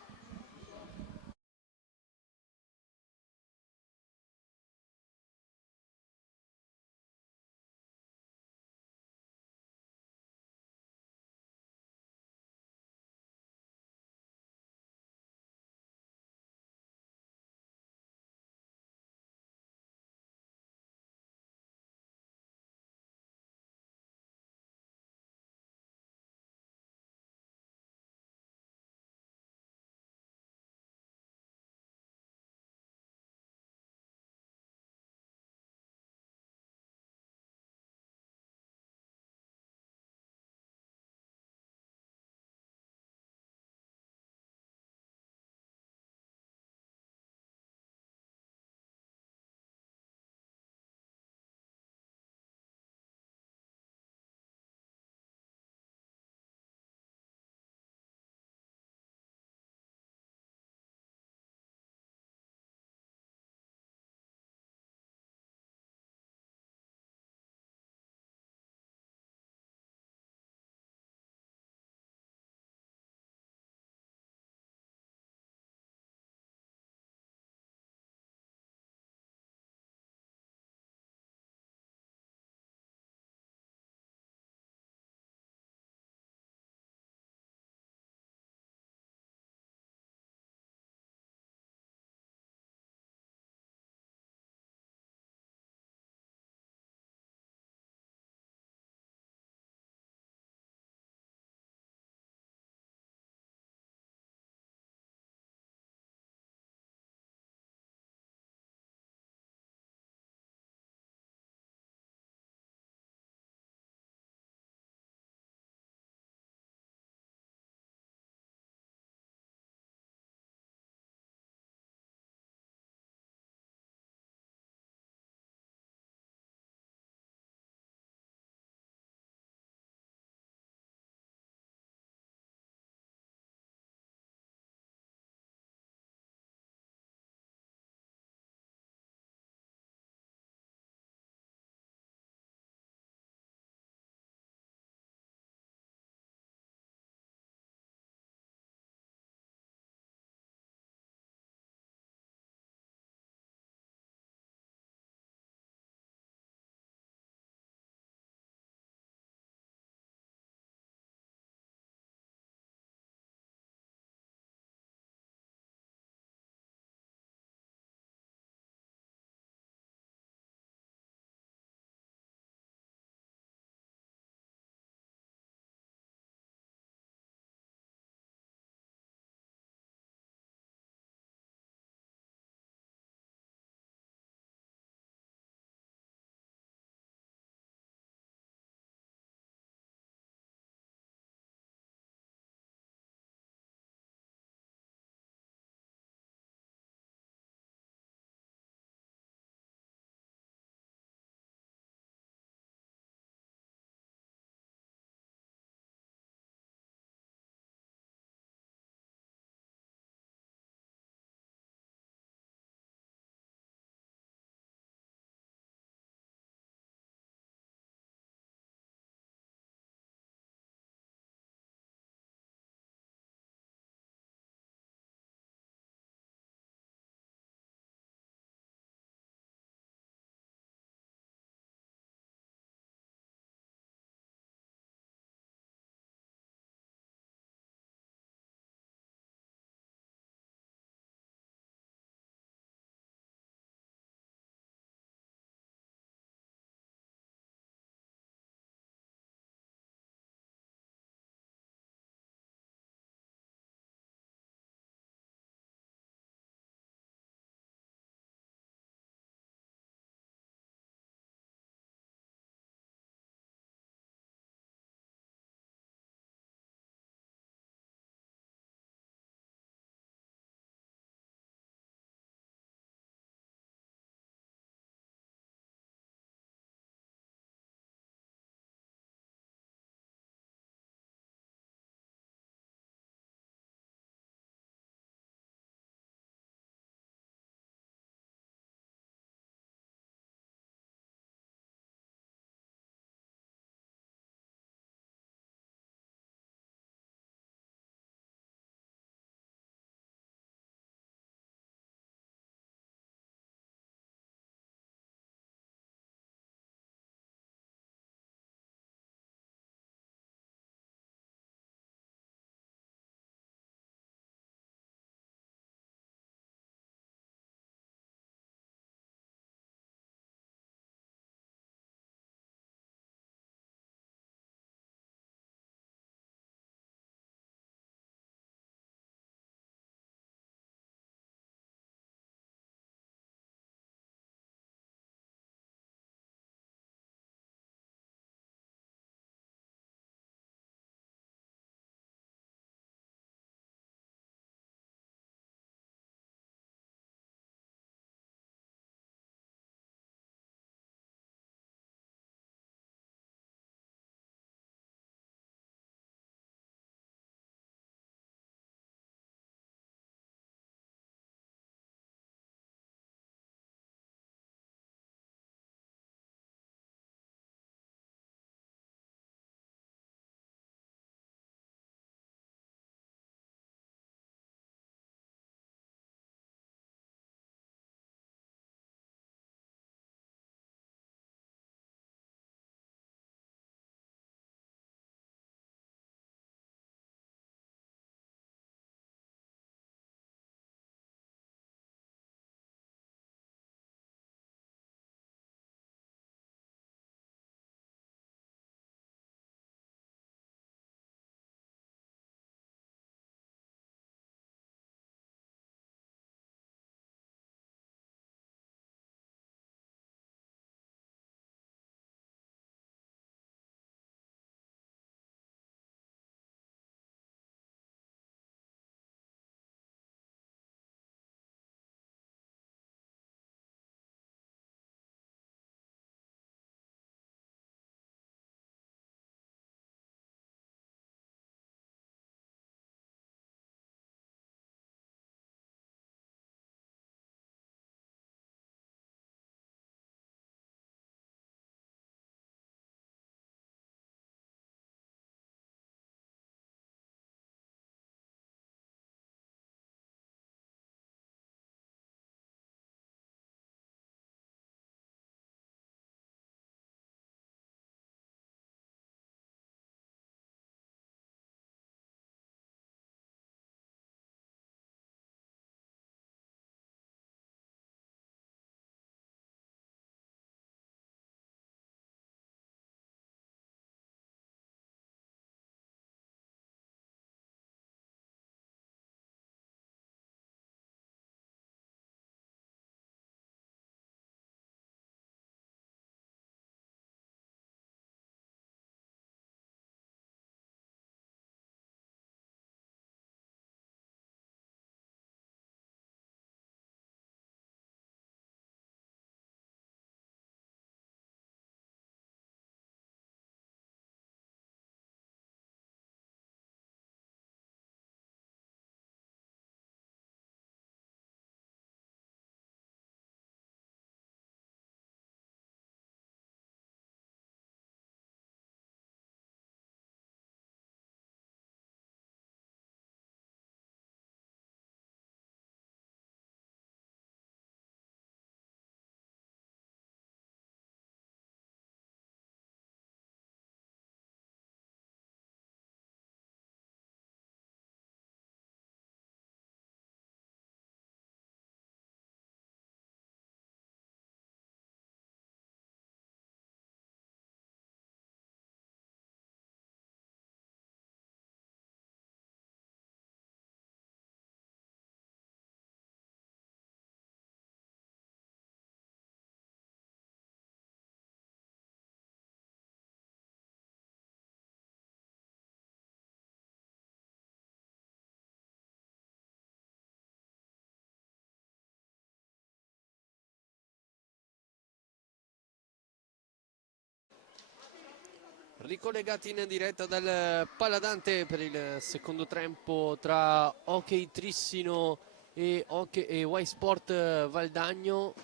Ricollegati in diretta dal Paladante per il secondo tempo tra Hockey Trissino e Y Sport Valdagno.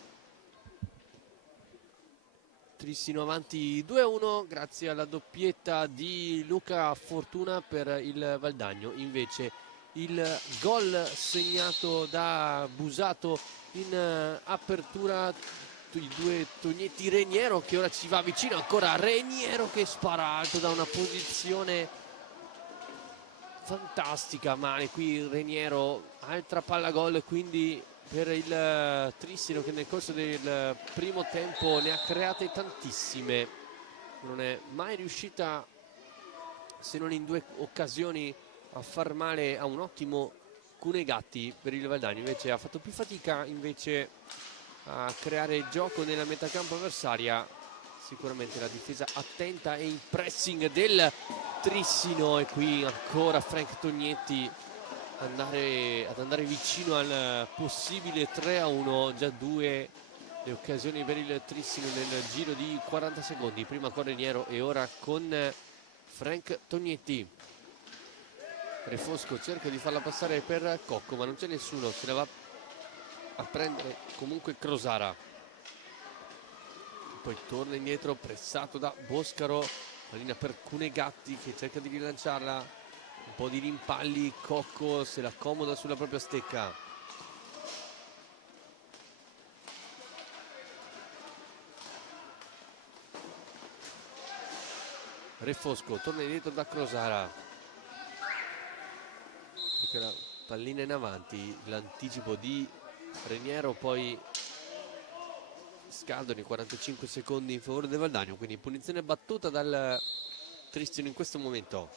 Trissino avanti 2-1 grazie alla doppietta di Luca Fortuna per il Valdagno. Invece il gol segnato da Busato in apertura, i due Tognetti, Reniero che ora ci va vicino, ancora Reniero che spara alto da una posizione fantastica, male qui Reniero, altra palla gol quindi per il Trissino, che nel corso del primo tempo ne ha create tantissime, non è mai riuscita, se non in due occasioni, a far male a un ottimo Cunegatti per il Valdagno. Invece ha fatto più fatica invece a creare gioco nella metacampo avversaria. Sicuramente la difesa attenta e il pressing del Trissino, e qui ancora Frank Tognetti ad andare vicino al possibile 3-1. Già due le occasioni per il Trissino nel giro di 40 secondi, prima con Reniero e ora con Frank Tognetti. Refosco cerca di farla passare per Cocco, ma non c'è nessuno, se la va a prendere comunque Crosara, poi torna indietro pressato da Boscaro, pallina per Cunegatti che cerca di rilanciarla, un po' di rimpalli, Cocco se la accomoda sulla propria stecca. Refosco torna indietro da Crosara, perché la pallina in avanti, l'anticipo di Reniero, poi scadono i 45 secondi in favore del Valdagno, quindi punizione battuta dal Trissino in questo momento.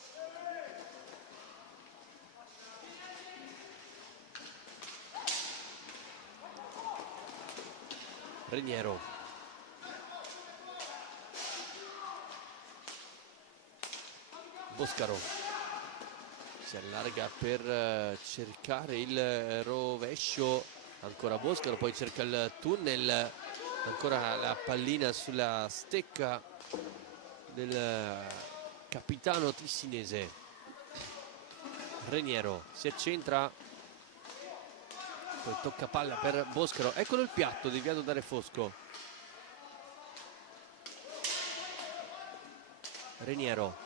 Reniero, Boscaro si allarga per cercare il rovescio, ancora Boscaro, poi cerca il tunnel, ancora la pallina sulla stecca del capitano tissinese. Reniero si accentra, poi tocca palla per Boscaro, eccolo il piatto deviato da Refosco. Reniero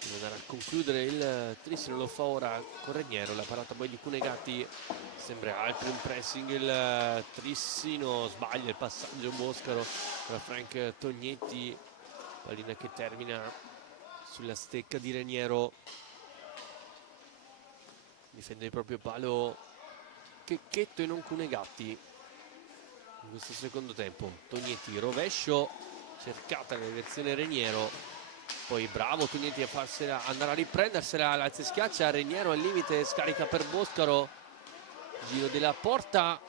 deve andare a concludere il Trissino, lo fa ora con Reniero, la parata poi di Cunegatti, sembra altro in pressing il Trissino, sbaglia il passaggio Boscaro per Frank Tognetti, pallina che termina sulla stecca di Reniero, difende il proprio palo Checchetto e non Cunegatti in questo secondo tempo. Tognetti, rovescio, cercata la versione Reniero, poi bravo Tognetti a farsela andare a riprendersela, l'alza e schiaccia, Reniero al limite, scarica per Boscaro, giro della porta,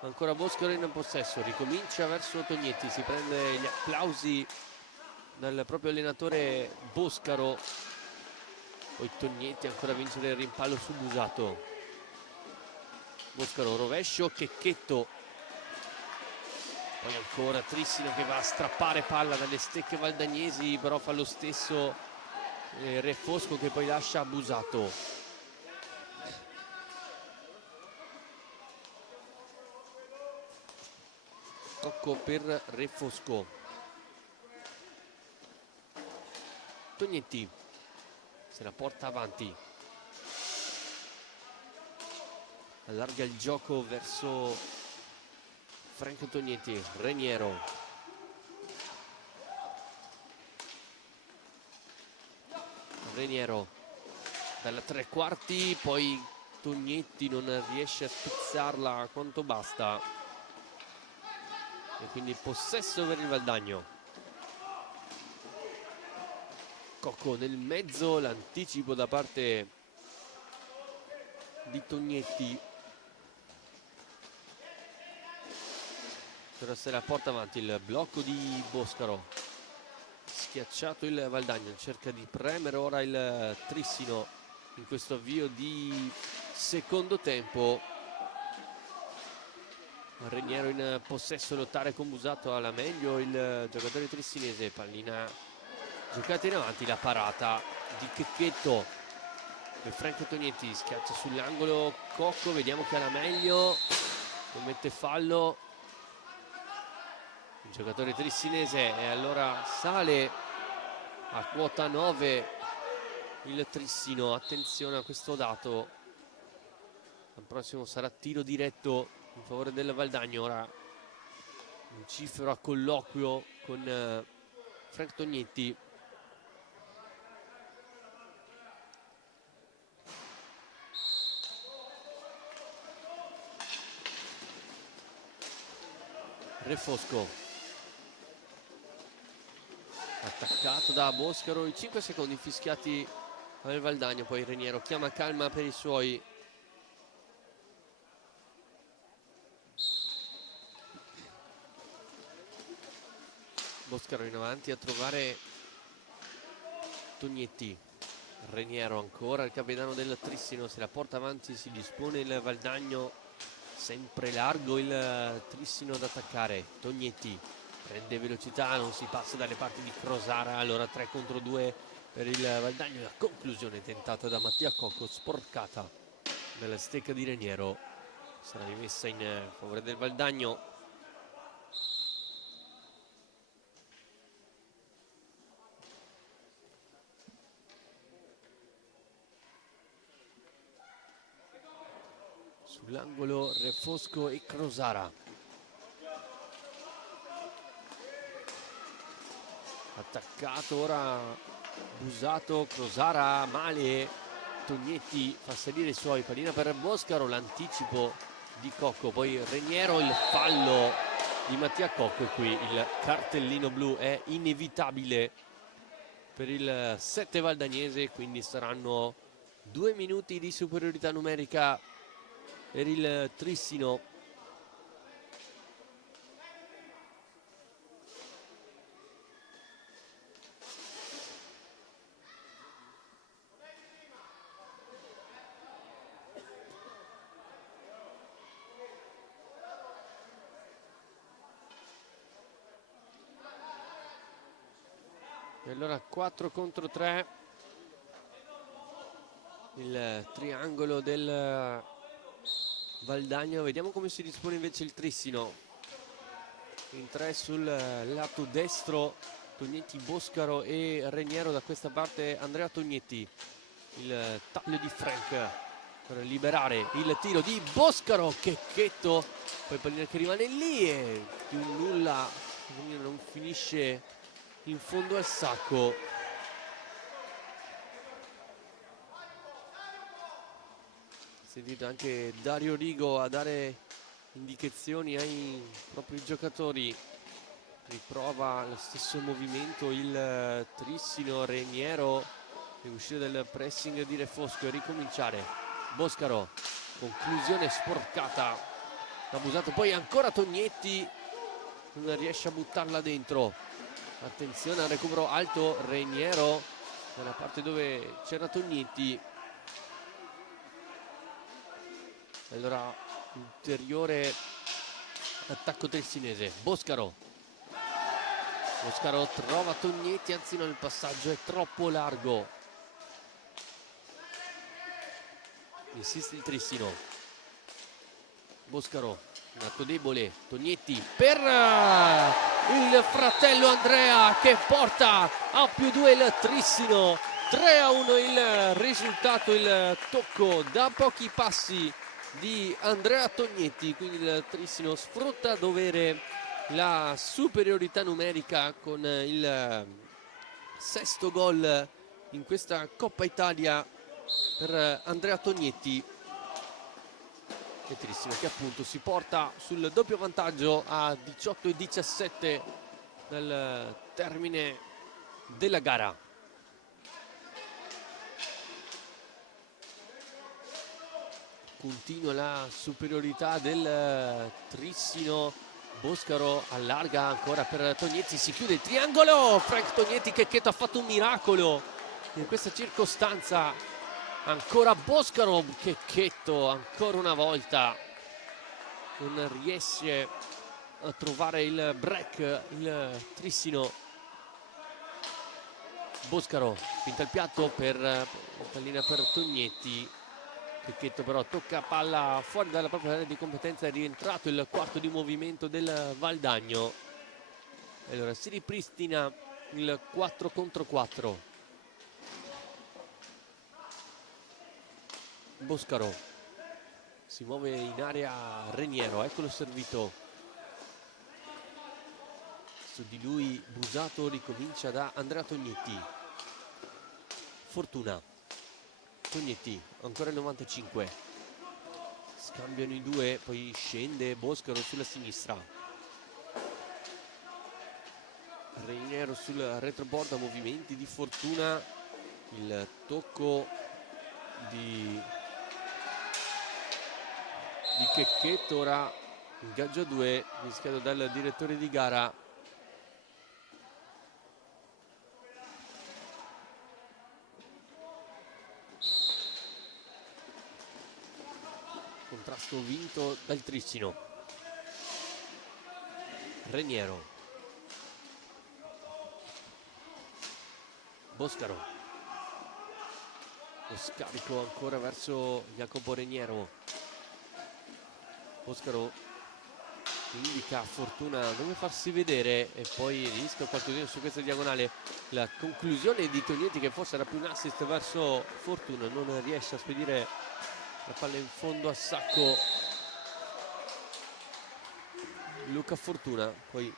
ancora Boscaro in possesso, ricomincia verso Tognetti, si prende gli applausi dal proprio allenatore Boscaro, poi Tognetti ancora a vincere il rimpallo su Busato. Boscaro, rovescio, Checchetto, poi ancora Trissino che va a strappare palla dalle stecche valdagnesi, però fa lo stesso Refosco che poi lascia Busato. Tocco per Refosco. Tognetti se la porta avanti, allarga il gioco verso Franco Tognetti. Reniero, Reniero dalla tre quarti, poi Tognetti non riesce a spizzarla quanto basta e quindi possesso per il Valdagno. Cocco nel mezzo, l'anticipo da parte di Tognetti, ora se la porta avanti, il blocco di Boscaro, schiacciato il Valdagno, cerca di premere ora il Trissino in questo avvio di secondo tempo. Reniero in possesso, lottare con Busato alla meglio il giocatore tristinese. Pallina giocata in avanti, la parata di Checchetto e Franco Tognetti schiaccia sull'angolo Cocco, vediamo che ha la meglio, commette fallo il giocatore tristinese e allora sale a quota 9 il Trissino. Attenzione a questo dato, al prossimo sarà tiro diretto in favore del Valdagno. Ora un cifro a colloquio con Frank Tognetti. Refosco attaccato da Boscaro, i 5 secondi fischiati al Valdagno, poi Reniero chiama calma per i suoi. Boscaro in avanti a trovare Tognetti. Reniero ancora, il capitano del Trissino, se la porta avanti, si dispone il Valdagno, sempre largo il Trissino ad attaccare. Tognetti prende velocità, non si passa dalle parti di Crosara, allora 3 contro 2 per il Valdagno. La conclusione tentata da Mattia Cocco, sporcata nella stecca di Reniero, sarà rimessa in favore del Valdagno. Sull'angolo Refosco e Crosara. Attaccato ora Busato, Crosara male, Tognetti fa salire i suoi, pallina per Boscaro, l'anticipo di Cocco, poi Reniero, il fallo di Mattia Cocco e qui il cartellino blu è inevitabile per il 7 valdagnese, quindi saranno 2 minuti di superiorità numerica per il Trissino. E allora 4 contro 3, il triangolo del Valdagno. Vediamo come si dispone invece il Trissino. In 3 sul lato destro Tognetti, Boscaro e Reniero, da questa parte Andrea Tognetti. Il taglio di Frank per liberare il tiro di Boscaro, Checchetto, poi pallina che rimane lì e più nulla, non finisce in fondo al sacco. Sentite anche Dario Rigo a dare indicazioni ai propri giocatori. Riprova lo stesso movimento il Trissino. Reniero deve uscire dal pressing di Refosco e ricominciare. Boscaro, conclusione sporcata, abusato, poi ancora Tognetti, non riesce a buttarla dentro. Attenzione al recupero alto, Reniero nella parte dove c'era Tognetti. Allora ulteriore attacco tristinese. Boscaro trova Tognetti, anzi no, il passaggio è troppo largo. Insiste il Trissino. Boscaro, un atto debole, Tognetti per il fratello Andrea che porta a +2 il Trissino. 3-1 il risultato, il tocco da pochi passi di Andrea Tognetti, quindi il Trissino sfrutta a dovere la superiorità numerica con il 6° gol in questa Coppa Italia per Andrea Tognetti. E Trissino che appunto si porta sul doppio vantaggio a 18-17 dal termine della gara. Continua la superiorità del Trissino. Boscaro allarga ancora per Tognetti, si chiude il triangolo. Frank Tognetti, Checchetto ha fatto un miracolo in questa circostanza. Ancora Boscaro, Checchetto ancora una volta non riesce a trovare il break il Trissino. Boscaro pinta il piatto per pallina per Tognetti. Checchetto però tocca palla fuori dalla propria area di competenza, è rientrato il quarto di movimento del Valdagno. Allora si ripristina il 4 contro 4. Boscaro si muove in area Reniero, eccolo servito. Su di lui Busato ricomincia da Andrea Tognetti. Fortuna. Tognetti, ancora il 95. Scambiano i due, poi scende Boscaro sulla sinistra. Reniero sul retrobordo, movimenti di Fortuna. Il tocco di Checchetto, ora ingaggio a 2, rischiato dal direttore di gara. Contrasto vinto dal Trissino. Reniero. Boscaro. Lo scarico ancora verso Jacopo Reniero. Boscaro indica a Fortuna dove farsi vedere e poi rischia qualcosina su questa diagonale. La conclusione di Tognetti, che forse era più un assist verso Fortuna, non riesce a spedire la palla in fondo a sacco Luca Fortuna. Poi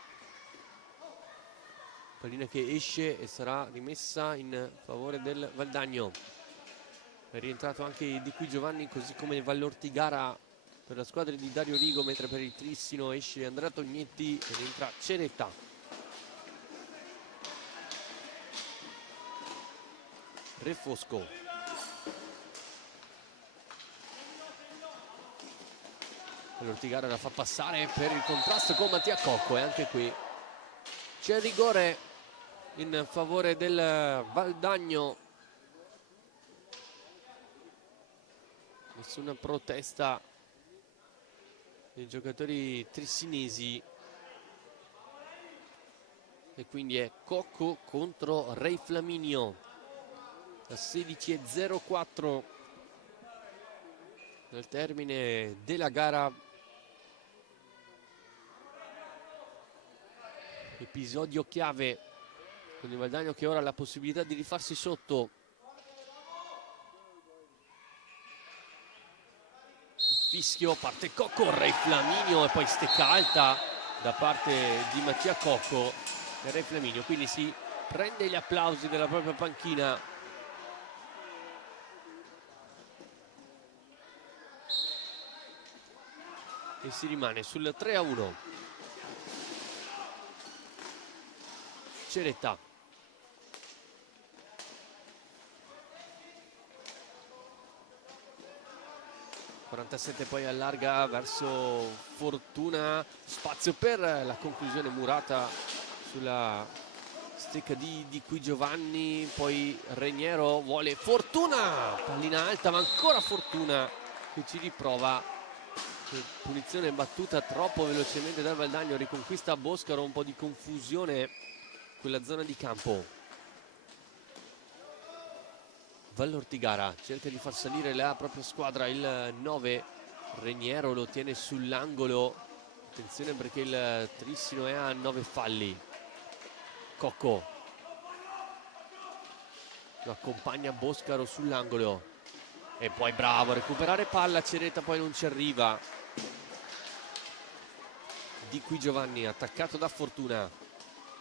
pallina che esce e sarà rimessa in favore del Valdagno. È rientrato anche Di Qui Giovanni, così come Vallortigara per la squadra di Dario Rigo, mentre per il Trissino esce Andrea Tognetti e rientra Ceretta. Refosco. Vallortigara la fa passare per il contrasto con Mattia Cocco e anche qui c'è rigore in favore del Valdagno. Nessuna protesta dei giocatori trissinesi e quindi è Cocco contro Ray Flaminio a 16:04 nel termine della gara. Episodio chiave con il Valdagno che ora ha la possibilità di rifarsi sotto. Fischio, parte Cocco, Ray Flaminio e poi stecca alta da parte di Mattia Cocco e Ray Flaminio, quindi si prende gli applausi della propria panchina. E si rimane sul 3-1. Ceretta. Poi allarga verso Fortuna, spazio per la conclusione murata sulla stecca di Qui Giovanni, poi Reniero vuole Fortuna, pallina alta ma ancora Fortuna che ci riprova. Punizione battuta troppo velocemente dal Valdagno, riconquista Boscaro, un po' di confusione in quella zona di campo. Vallortigara cerca di far salire la propria squadra, il 9. Reniero lo tiene sull'angolo, attenzione perché il Trissino è a 9 falli. Cocco lo accompagna Boscaro sull'angolo e poi bravo a recuperare palla. Ceretta poi non ci arriva. Di Qui Giovanni attaccato da Fortuna,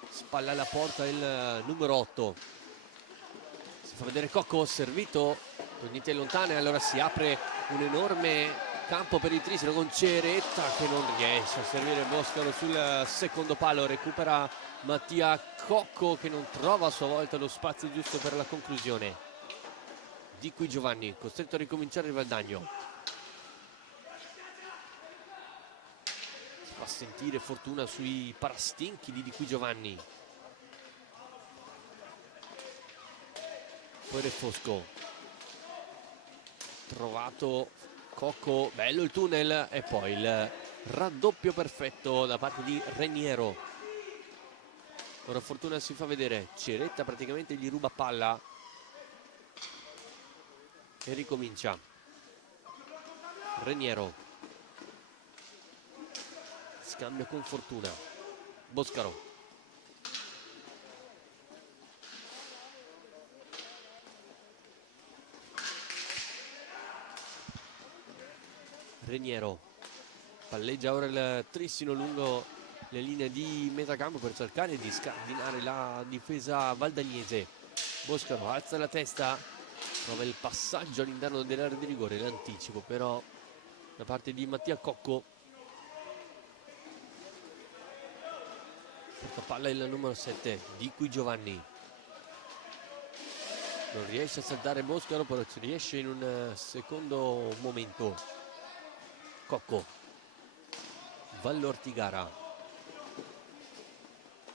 spalla alla porta il numero 8. Si fa vedere Cocco, servito, Tognetti è lontana e allora si apre un enorme campo per il Trissino con Ceretta che non riesce a servire Boscaro sul secondo palo. Recupera Mattia Cocco che non trova a sua volta lo spazio giusto per la conclusione. Di Qui Giovanni costretto a ricominciare il Valdagno. Si fa sentire Fortuna sui parastinchi di Qui Giovanni. Poi Refosco, trovato Cocco, bello il tunnel e poi il raddoppio perfetto da parte di Reniero. Ora Fortuna si fa vedere, Ceretta praticamente gli ruba palla e ricomincia. Reniero, scambio con Fortuna, Boscaro, Reniero, palleggia ora il Trissino lungo le linee di metacampo per cercare di scardinare la difesa valdagnese. Boscaro alza la testa, prova il passaggio all'interno dell'area di rigore, l'anticipo però da parte di Mattia Cocco. Porta palla il numero 7, Di Qui Giovanni. Non riesce a saltare Boscaro, però ci riesce in un secondo momento. Cocco, Vallortigara,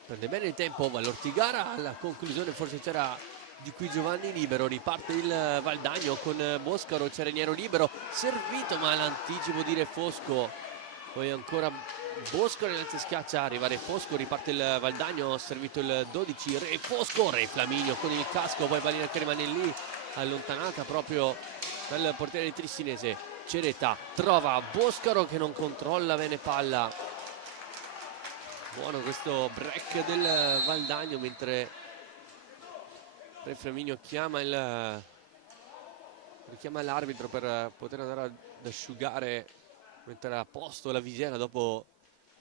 prende bene il tempo Vallortigara, alla conclusione forse c'era Di Qui Giovanni libero, riparte il Valdagno con Boscaro, c'è Reniero libero, servito ma l'anticipo di Re Fosco, poi ancora Boscaro innanzi schiaccia, arriva Re Fosco, riparte il Valdagno, servito il 12, Re Fosco, Re Flaminio con il casco, poi pallina che rimane lì, allontanata proprio dal portiere trissinese. Ceretta trova Boscaro che non controlla bene palla. Buono questo break del Valdagno, mentre Re Flaminio richiama l'arbitro per poter andare ad asciugare, mettere a posto la visiera dopo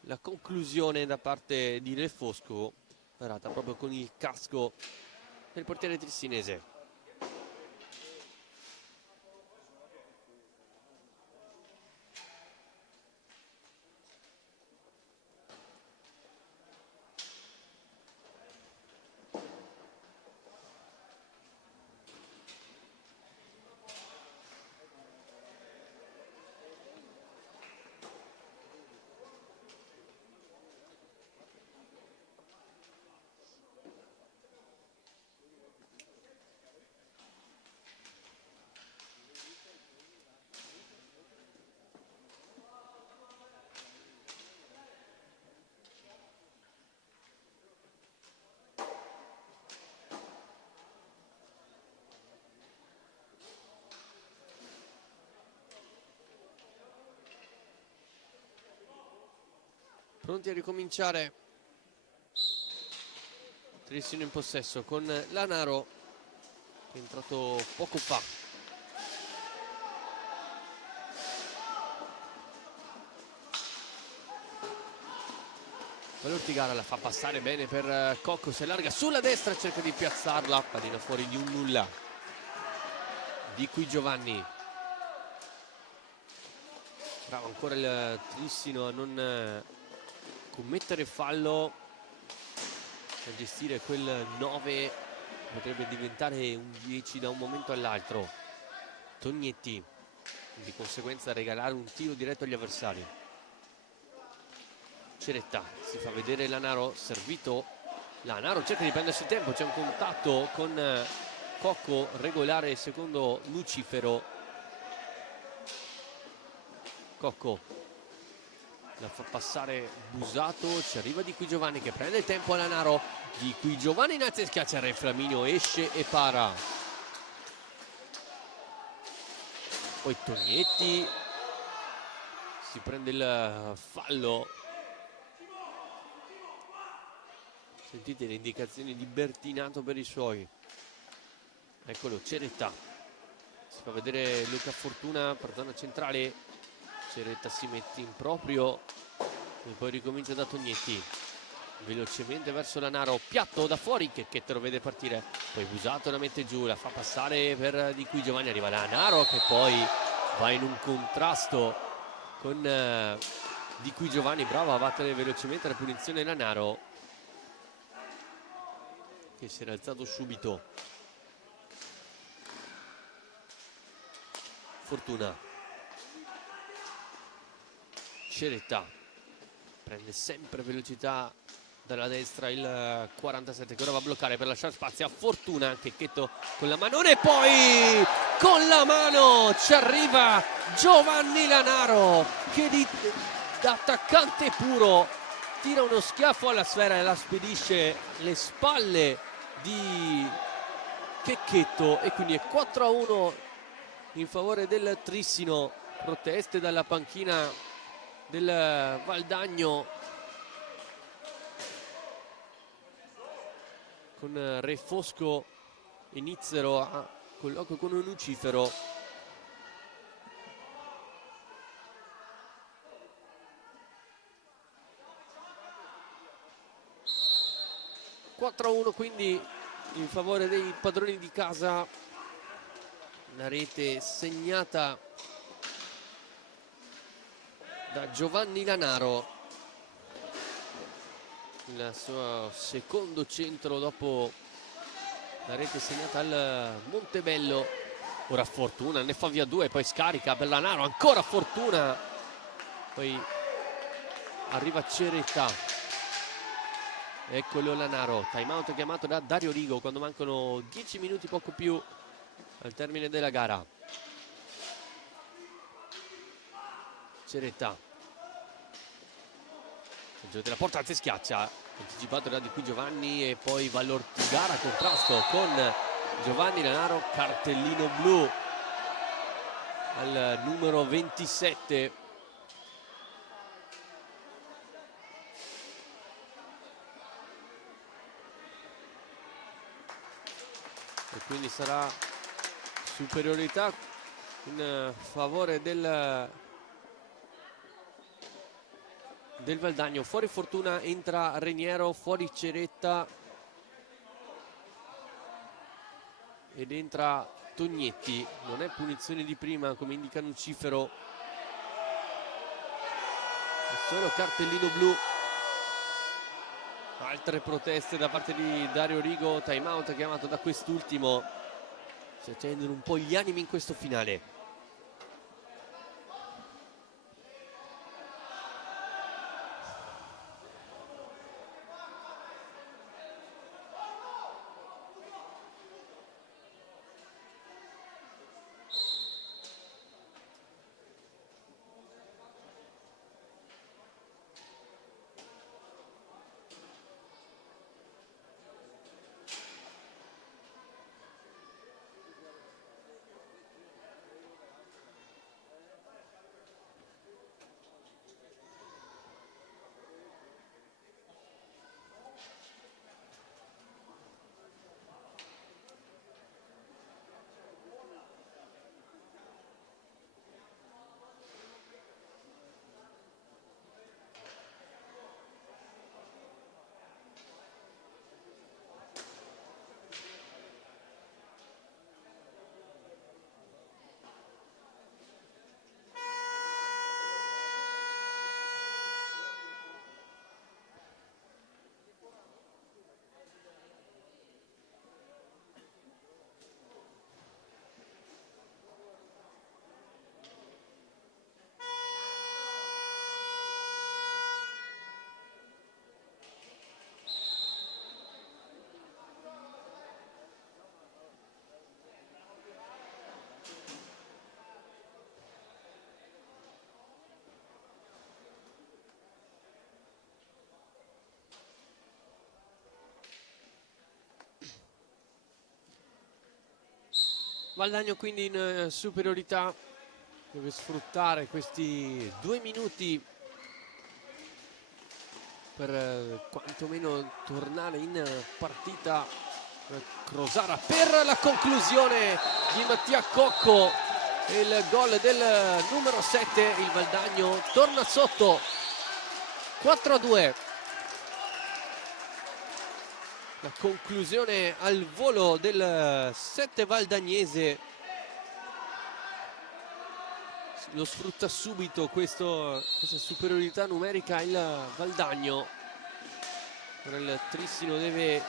la conclusione da parte di Re Fosco, parata proprio con il casco del portiere trissinese. Pronti a ricominciare. Trissino in possesso con Lanaro, che è entrato poco fa. Vallortigara la fa passare bene per Cocco, si allarga sulla destra, cerca di piazzarla, pallina fuori di un nulla. Di Qui Giovanni. Bravo ancora il Trissino a non commettere fallo, a gestire quel 9, potrebbe diventare un 10 da un momento all'altro. Tognetti, di conseguenza regalare un tiro diretto agli avversari. Ceretta, si fa vedere Lanaro, servito. Lanaro cerca di prendersi il tempo, c'è un contatto con Cocco, regolare secondo Lucifero. Cocco la fa passare Busato, ci arriva Di Qui Giovanni che prende il tempo a Lanaro. Di Qui Giovanni innanzi schiaccia Re Flaminio, esce e para. Poi Tognetti si prende il fallo. Sentite le indicazioni di Bertinato per i suoi. Eccolo, Ceretta, si fa vedere Luca Fortuna per zona centrale. Ceretta si mette in proprio e poi ricomincia da Tognetti, velocemente verso Lanaro, piatto da fuori, che lo vede partire, poi Busato la mette giù, la fa passare per Di Qui Giovanni, arriva Lanaro che poi va in un contrasto con Di Qui Giovanni, bravo a battere velocemente la punizione Lanaro, che si era alzato subito. Fortuna, Ceretta prende sempre velocità dalla destra il 47 che ora va a bloccare per lasciare spazio a Fortuna, Checchetto con la mano e poi con la mano ci arriva Giovanni Lanaro che da attaccante puro, tira uno schiaffo alla sfera e la spedisce alle spalle di Checchetto, e quindi è 4-1 in favore del Trissino. Proteste dalla panchina del Valdagno, con Re Fosco e Nizzero a colloquio con un Lucifero. Quindi in favore dei padroni di casa. La rete segnata da Giovanni Lanaro, il suo secondo centro dopo la rete segnata al Montebello. Ora Fortuna ne fa via 2, poi scarica per Lanaro, ancora Fortuna, poi arriva Ceretta. Eccolo Lanaro, time out chiamato da Dario Rigo quando mancano 10 minuti, poco più, al termine della gara. Ceretta, il gioco della porta, anzi schiaccia, anticipato da di qui Giovanni, e poi va l'Ortigara, contrasto con Giovanni Lanaro, cartellino blu al numero 27. E quindi sarà superiorità in favore del Valdagno. Fuori Fortuna, entra Reniero, fuori Ceretta ed entra Tognetti. Non è punizione di prima come indica Lucifero, è solo cartellino blu. Altre proteste da parte di Dario Rigo, time out chiamato da quest'ultimo. Si accendono un po' gli animi in questo finale. Valdagno quindi in superiorità, deve sfruttare questi 2 minuti per quantomeno tornare in partita. Crosara per la conclusione di Mattia Cocco e il gol del numero 7. Il Valdagno torna sotto 4-2. La conclusione al volo del 7 valdagnese, lo sfrutta subito questa superiorità numerica il Valdagno. Ora il Trissino deve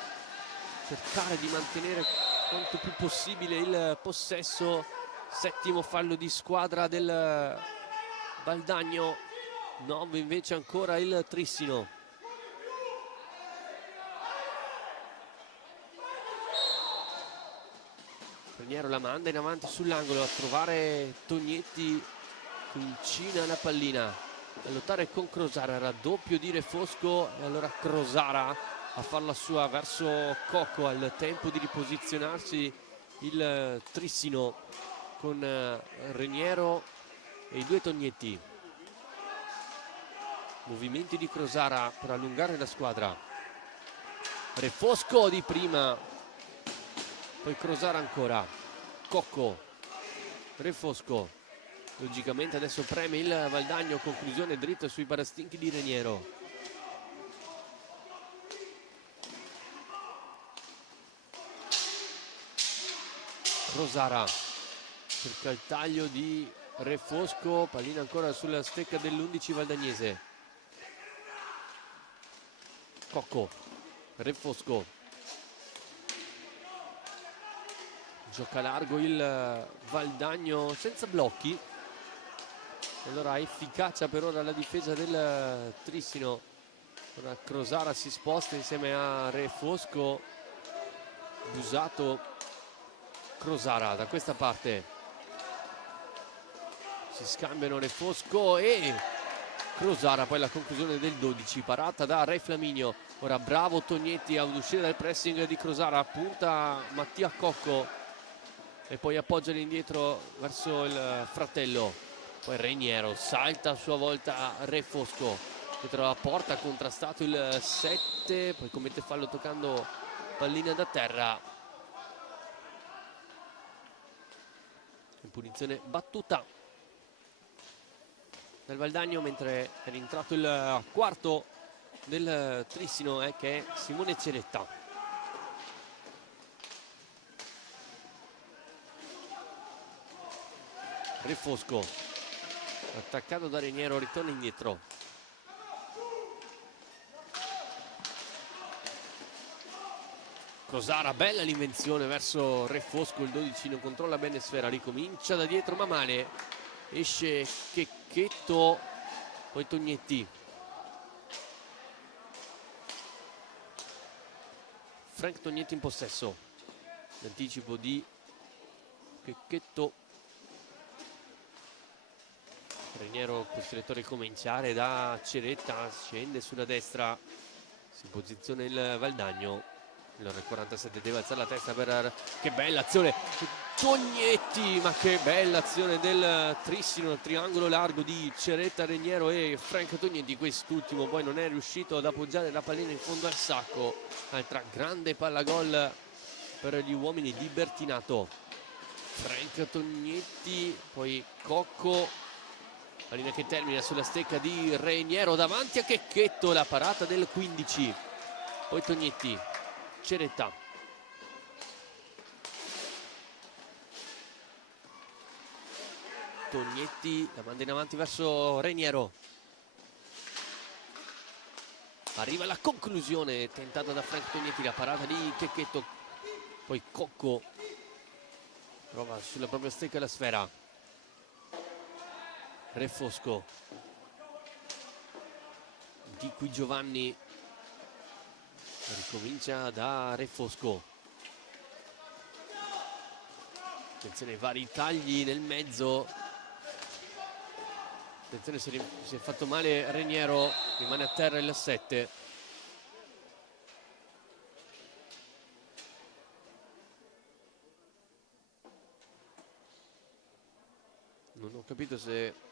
cercare di mantenere quanto più possibile il possesso. Settimo fallo di squadra del Valdagno, 9 invece ancora il Trissino. Reniero la manda in avanti sull'angolo a trovare Tognetti, vicina alla pallina. a lottare con Crosara, raddoppio di Refosco e allora Crosara a far la sua verso Cocco, al tempo di riposizionarsi il Trissino con Reniero e i due Tognetti. Movimenti di Crosara per allungare la squadra. Refosco di prima, poi Crosara ancora, Cocco, Refosco, logicamente adesso preme il Valdagno, conclusione dritta sui parastinchi di Reniero. Crosara cerca il taglio di Refosco, pallina ancora sulla stecca dell'11 valdagnese. Cocco, Refosco, gioca largo il Valdagno senza blocchi, allora efficacia per ora la difesa del Trissino. Ora Crosara si sposta insieme a Refosco, Busato, Crosara da questa parte, si scambiano Refosco e Crosara, poi la conclusione del 12, parata da Re Flaminio. Ora bravo Tognetti ad uscire dal pressing di Crosara, punta Mattia Cocco e poi appoggia indietro verso il fratello, poi Reniero salta a sua volta Refosco dietro la porta, ha contrastato il 7, poi commette fallo toccando pallina da terra, in punizione battuta del Valdagno, mentre è rientrato il quarto del Trissino che è Simone Ceretta. Refosco attaccato da Reniero, ritorna indietro, Crosara, bella l'invenzione verso Refosco, il 12 non controlla bene sfera, ricomincia da dietro ma male, esce Checchetto, poi Tognetti, Frank Tognetti in possesso, l'anticipo di Checchetto, Reniero costretto a ricominciare da Ceretta, scende sulla destra, si posiziona il Valdagno. Allora il 47 deve alzare la testa per... Che bella azione Tognetti, ma che bella azione del Trissino, triangolo largo di Ceretta, Reniero e Frank Tognetti. Quest'ultimo poi non è riuscito ad appoggiare la pallina in fondo al sacco. Altra grande palla gol per gli uomini di Bertinato. Frank Tognetti, poi Cocco, pallina che termina sulla stecca di Reniero davanti a Checchetto, la parata del 15, poi Tognetti, Ceretta, Tognetti la manda in avanti verso Reniero, arriva la conclusione tentata da Frank Tognetti, la parata di Checchetto, poi Cocco prova sulla propria stecca la sfera, Refosco, di qui Giovanni, ricomincia da Refosco, attenzione ai vari tagli nel mezzo, attenzione si è fatto male Reniero, rimane a terra il 7. Non ho capito se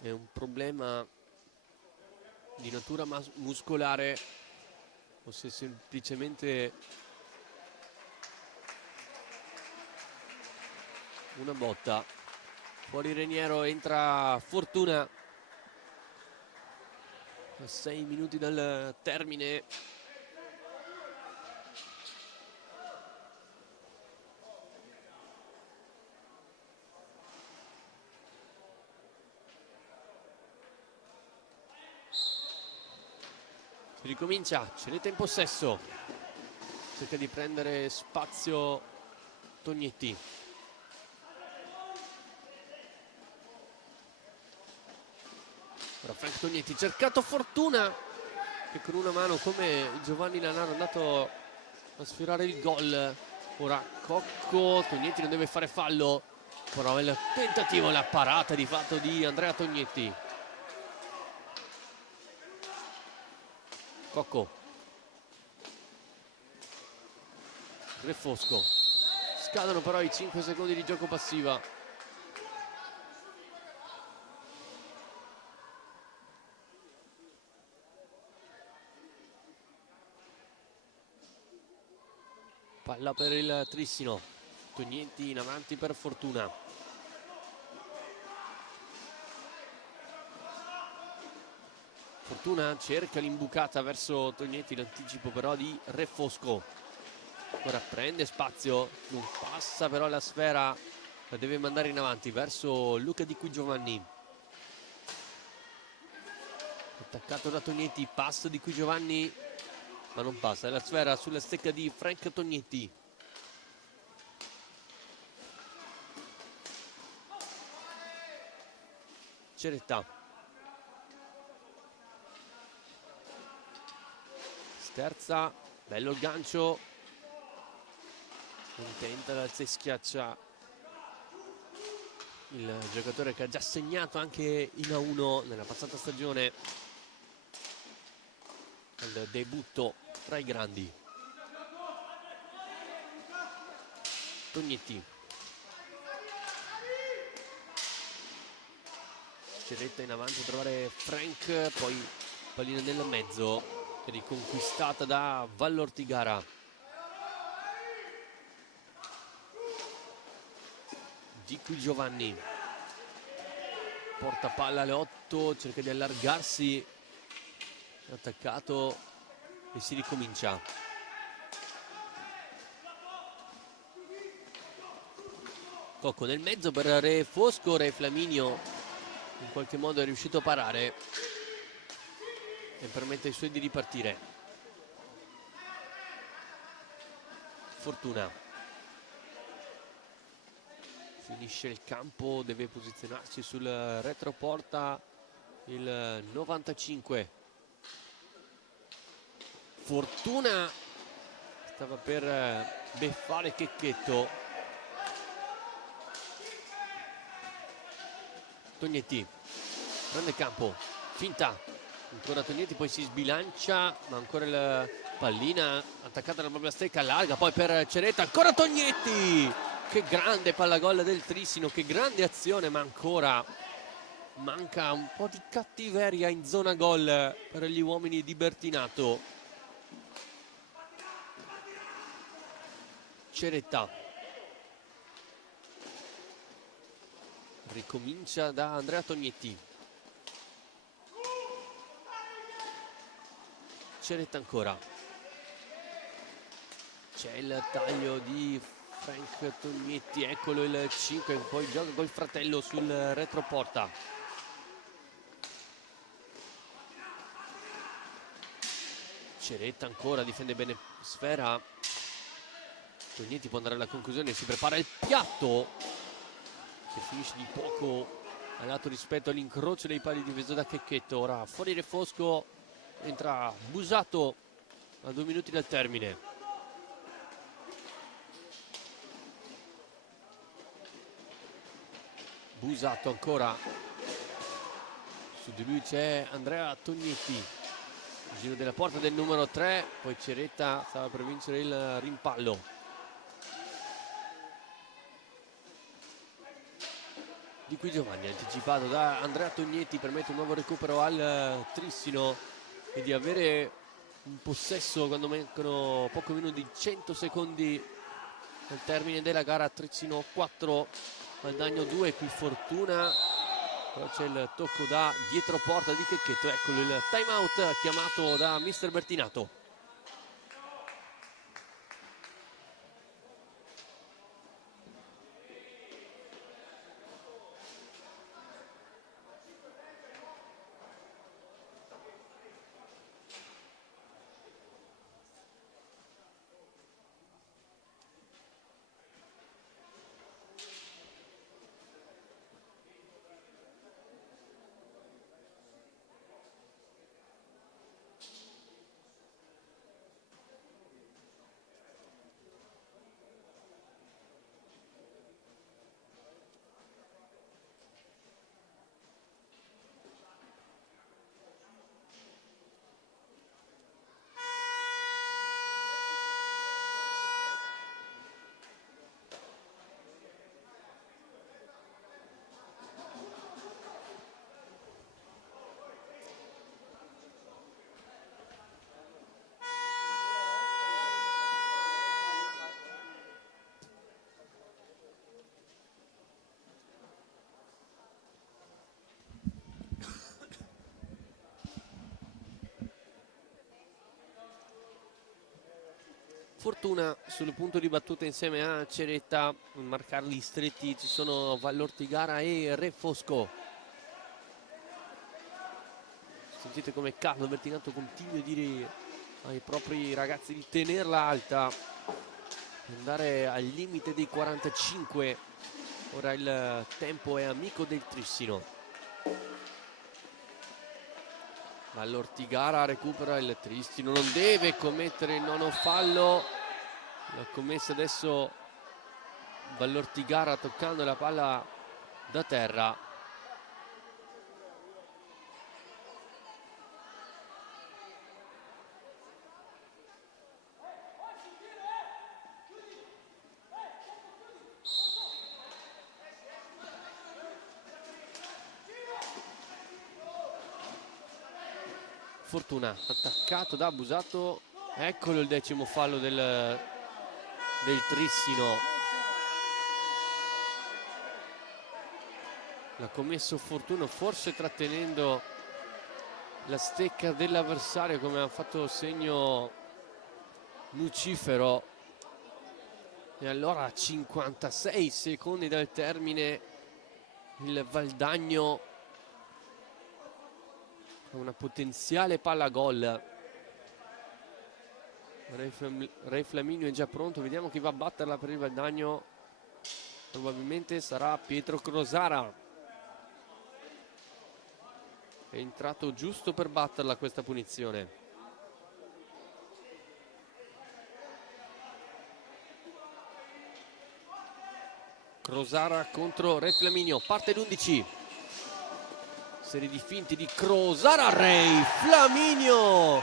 è un problema di natura muscolare o se semplicemente una botta. Fuori Reniero, entra Fortuna a 6 minuti dal termine. Si ricomincia, Ceretta in possesso, cerca di prendere spazio Tognetti. Ora Frank Tognetti, cercato Fortuna che con una mano come Giovanni Lanaro è andato a sfiorare il gol. Ora Cocco, Tognetti non deve fare fallo, però il tentativo, la parata di fatto di Andrea Tognetti. Cocco, Refosco, scadono però i 5 secondi di gioco passiva. Palla per il Trissino, Tognetti in avanti per Fortuna. Fortuna cerca l'imbucata verso Tognetti, l'anticipo però di Refosco. Ora prende spazio, non passa però la sfera, la deve mandare in avanti verso Luca Di Qui Giovanni. Attaccato da Tognetti, passo Di Qui Giovanni, ma non passa, è la sfera sulla stecca di Frank Tognetti. Ceretta. Sterza, bello il gancio, intenta da se schiaccia il giocatore che ha già segnato anche in A1 nella passata stagione al debutto tra i grandi. Tognetti, Ceretta in avanti a trovare Frank, poi pallina nel mezzo, riconquistata da Vallortigara. Di Qui Giovanni, porta palla alle 8, cerca di allargarsi, attaccato e si ricomincia. Cocco nel mezzo per Refosco, Re Flaminio in qualche modo è riuscito a parare e permette ai suoi di ripartire. Fortuna finisce il campo, deve posizionarsi sul retroporta il 95. Fortuna stava per beffare Checchetto. Tognetti prende campo, finta, ancora Tognetti, poi si sbilancia, ma ancora la pallina attaccata alla propria stecca, larga, poi per Ceretta, ancora Tognetti! Che grande pallagol del Trissino, che grande azione, ma ancora manca un po' di cattiveria in zona gol per gli uomini di Bertinato. Ceretta ricomincia da Andrea Tognetti. Ceretta ancora. C'è il taglio di Frank Tognetti, eccolo il 5, poi gioca col fratello sul retroporta. Ceretta ancora, difende bene sfera. Tognetti può andare alla conclusione, si prepara il piatto che finisce di poco a lato rispetto all'incrocio dei pali difeso da Checchetto. Ora fuori Refosco, entra Busato a 2 minuti dal termine. Busato ancora, su di lui c'è Andrea Tognetti, giro della porta del numero 3, poi Ceretta stava per vincere il rimpallo. Di Qui Giovanni, anticipato da Andrea Tognetti, permette un nuovo recupero al Trissino e di avere un possesso quando mancano poco meno di 100 secondi al termine della gara. Trissino 4, Valdagno 2, qui Fortuna, però c'è il tocco da dietro porta di Checchetto. Eccolo il time out chiamato da mister Bertinato. Fortuna sul punto di battuta insieme a Ceretta. A marcarli stretti ci sono Vallortigara e Re Fosco. Sentite come Carlo Bertinato continua a dire ai propri ragazzi di tenerla alta, di andare al limite dei 45. Ora il tempo è amico del Trissino. Vallortigara recupera, il Trissino non deve commettere il nono fallo. L'ha commesso adesso Vallortigara toccando la palla da terra. Fortuna attaccato da Busato, eccolo il 10° fallo del Trissino. L'ha commesso Fortuna, forse trattenendo la stecca dell'avversario, come ha fatto segno Nucifero. E allora a 56 secondi dal termine il Valdagno, una potenziale palla gol. Re Flaminio è già pronto, vediamo chi va a batterla per il Valdagno. Probabilmente sarà Pietro Crosara. È entrato giusto per batterla questa punizione. Crosara contro Re Flaminio, parte l'11. Serie di finti di Crosara, Re Flaminio,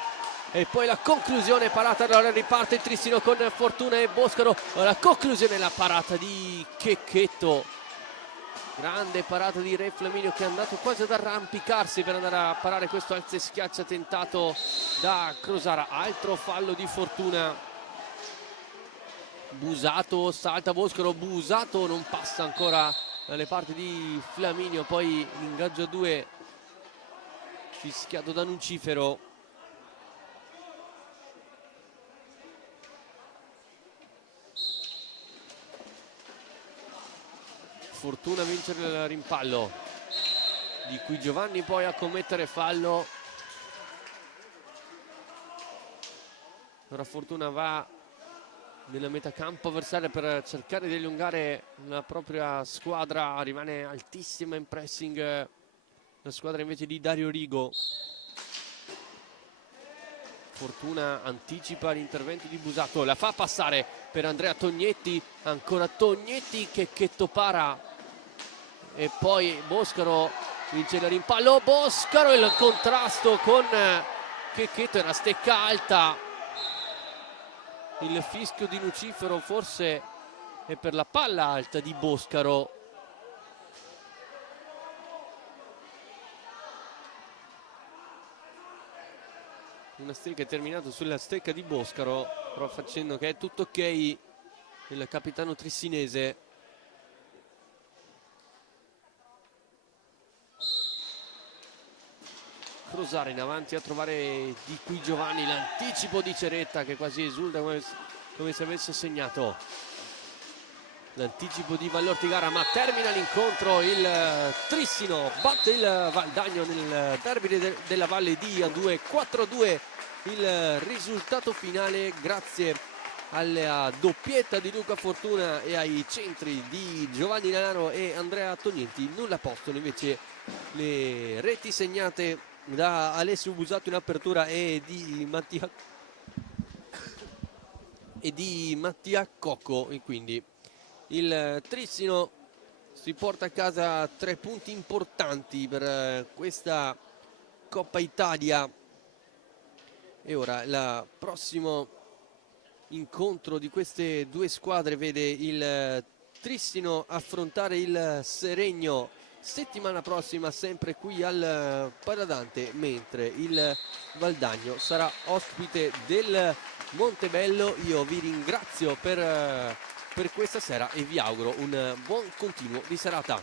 e poi la conclusione, parata, allora riparte il Trissino con Fortuna e Boscaro. La conclusione, la parata di Checchetto, grande parata di Re Flaminio che è andato quasi ad arrampicarsi per andare a parare questo alza e schiaccia tentato da Crosara. Altro fallo di Fortuna. Busato, salta Boscaro, Busato non passa ancora dalle parti di Flaminio, poi ingaggio a 2 fischiato da Nucifero. Fortuna a vincere il rimpallo, di cui Giovanni poi a commettere fallo. Ora Fortuna va nella metacampo avversaria per cercare di allungare la propria squadra, rimane altissima in pressing la squadra invece di Dario Rigo. Fortuna anticipa l'intervento di Busato, la fa passare per Andrea Tognetti, ancora Tognetti che para, e poi Boscaro vince il rimpallo. Boscaro, il contrasto con Checchetto, era stecca alta. Il fischio di Nucifero forse è per la palla alta di Boscaro. Una stecca è terminata sulla stecca di Boscaro, però facendo che è tutto ok il capitano trissinese. Crosara in avanti a trovare di qui Giovanni, l'anticipo di Ceretta che quasi esulta come se avesse segnato. L'anticipo di Vallortigara, ma termina l'incontro il Trissino, batte il Valdagno nel derby della Valle di A2, 4-2 il risultato finale grazie alla doppietta di Luca Fortuna e ai centri di Giovanni Lanaro e Andrea Tognetti. Nulla possono invece le reti segnate da Alessio Busato in apertura e di Mattia Cocco, e quindi il Trissino si porta a casa 3 punti importanti per questa Coppa Italia. E ora il prossimo incontro di queste due squadre vede il Trissino affrontare il Seregno settimana prossima, sempre qui al Paladante, mentre il Valdagno sarà ospite del Montebello. Io vi ringrazio per questa sera e vi auguro un buon continuo di serata.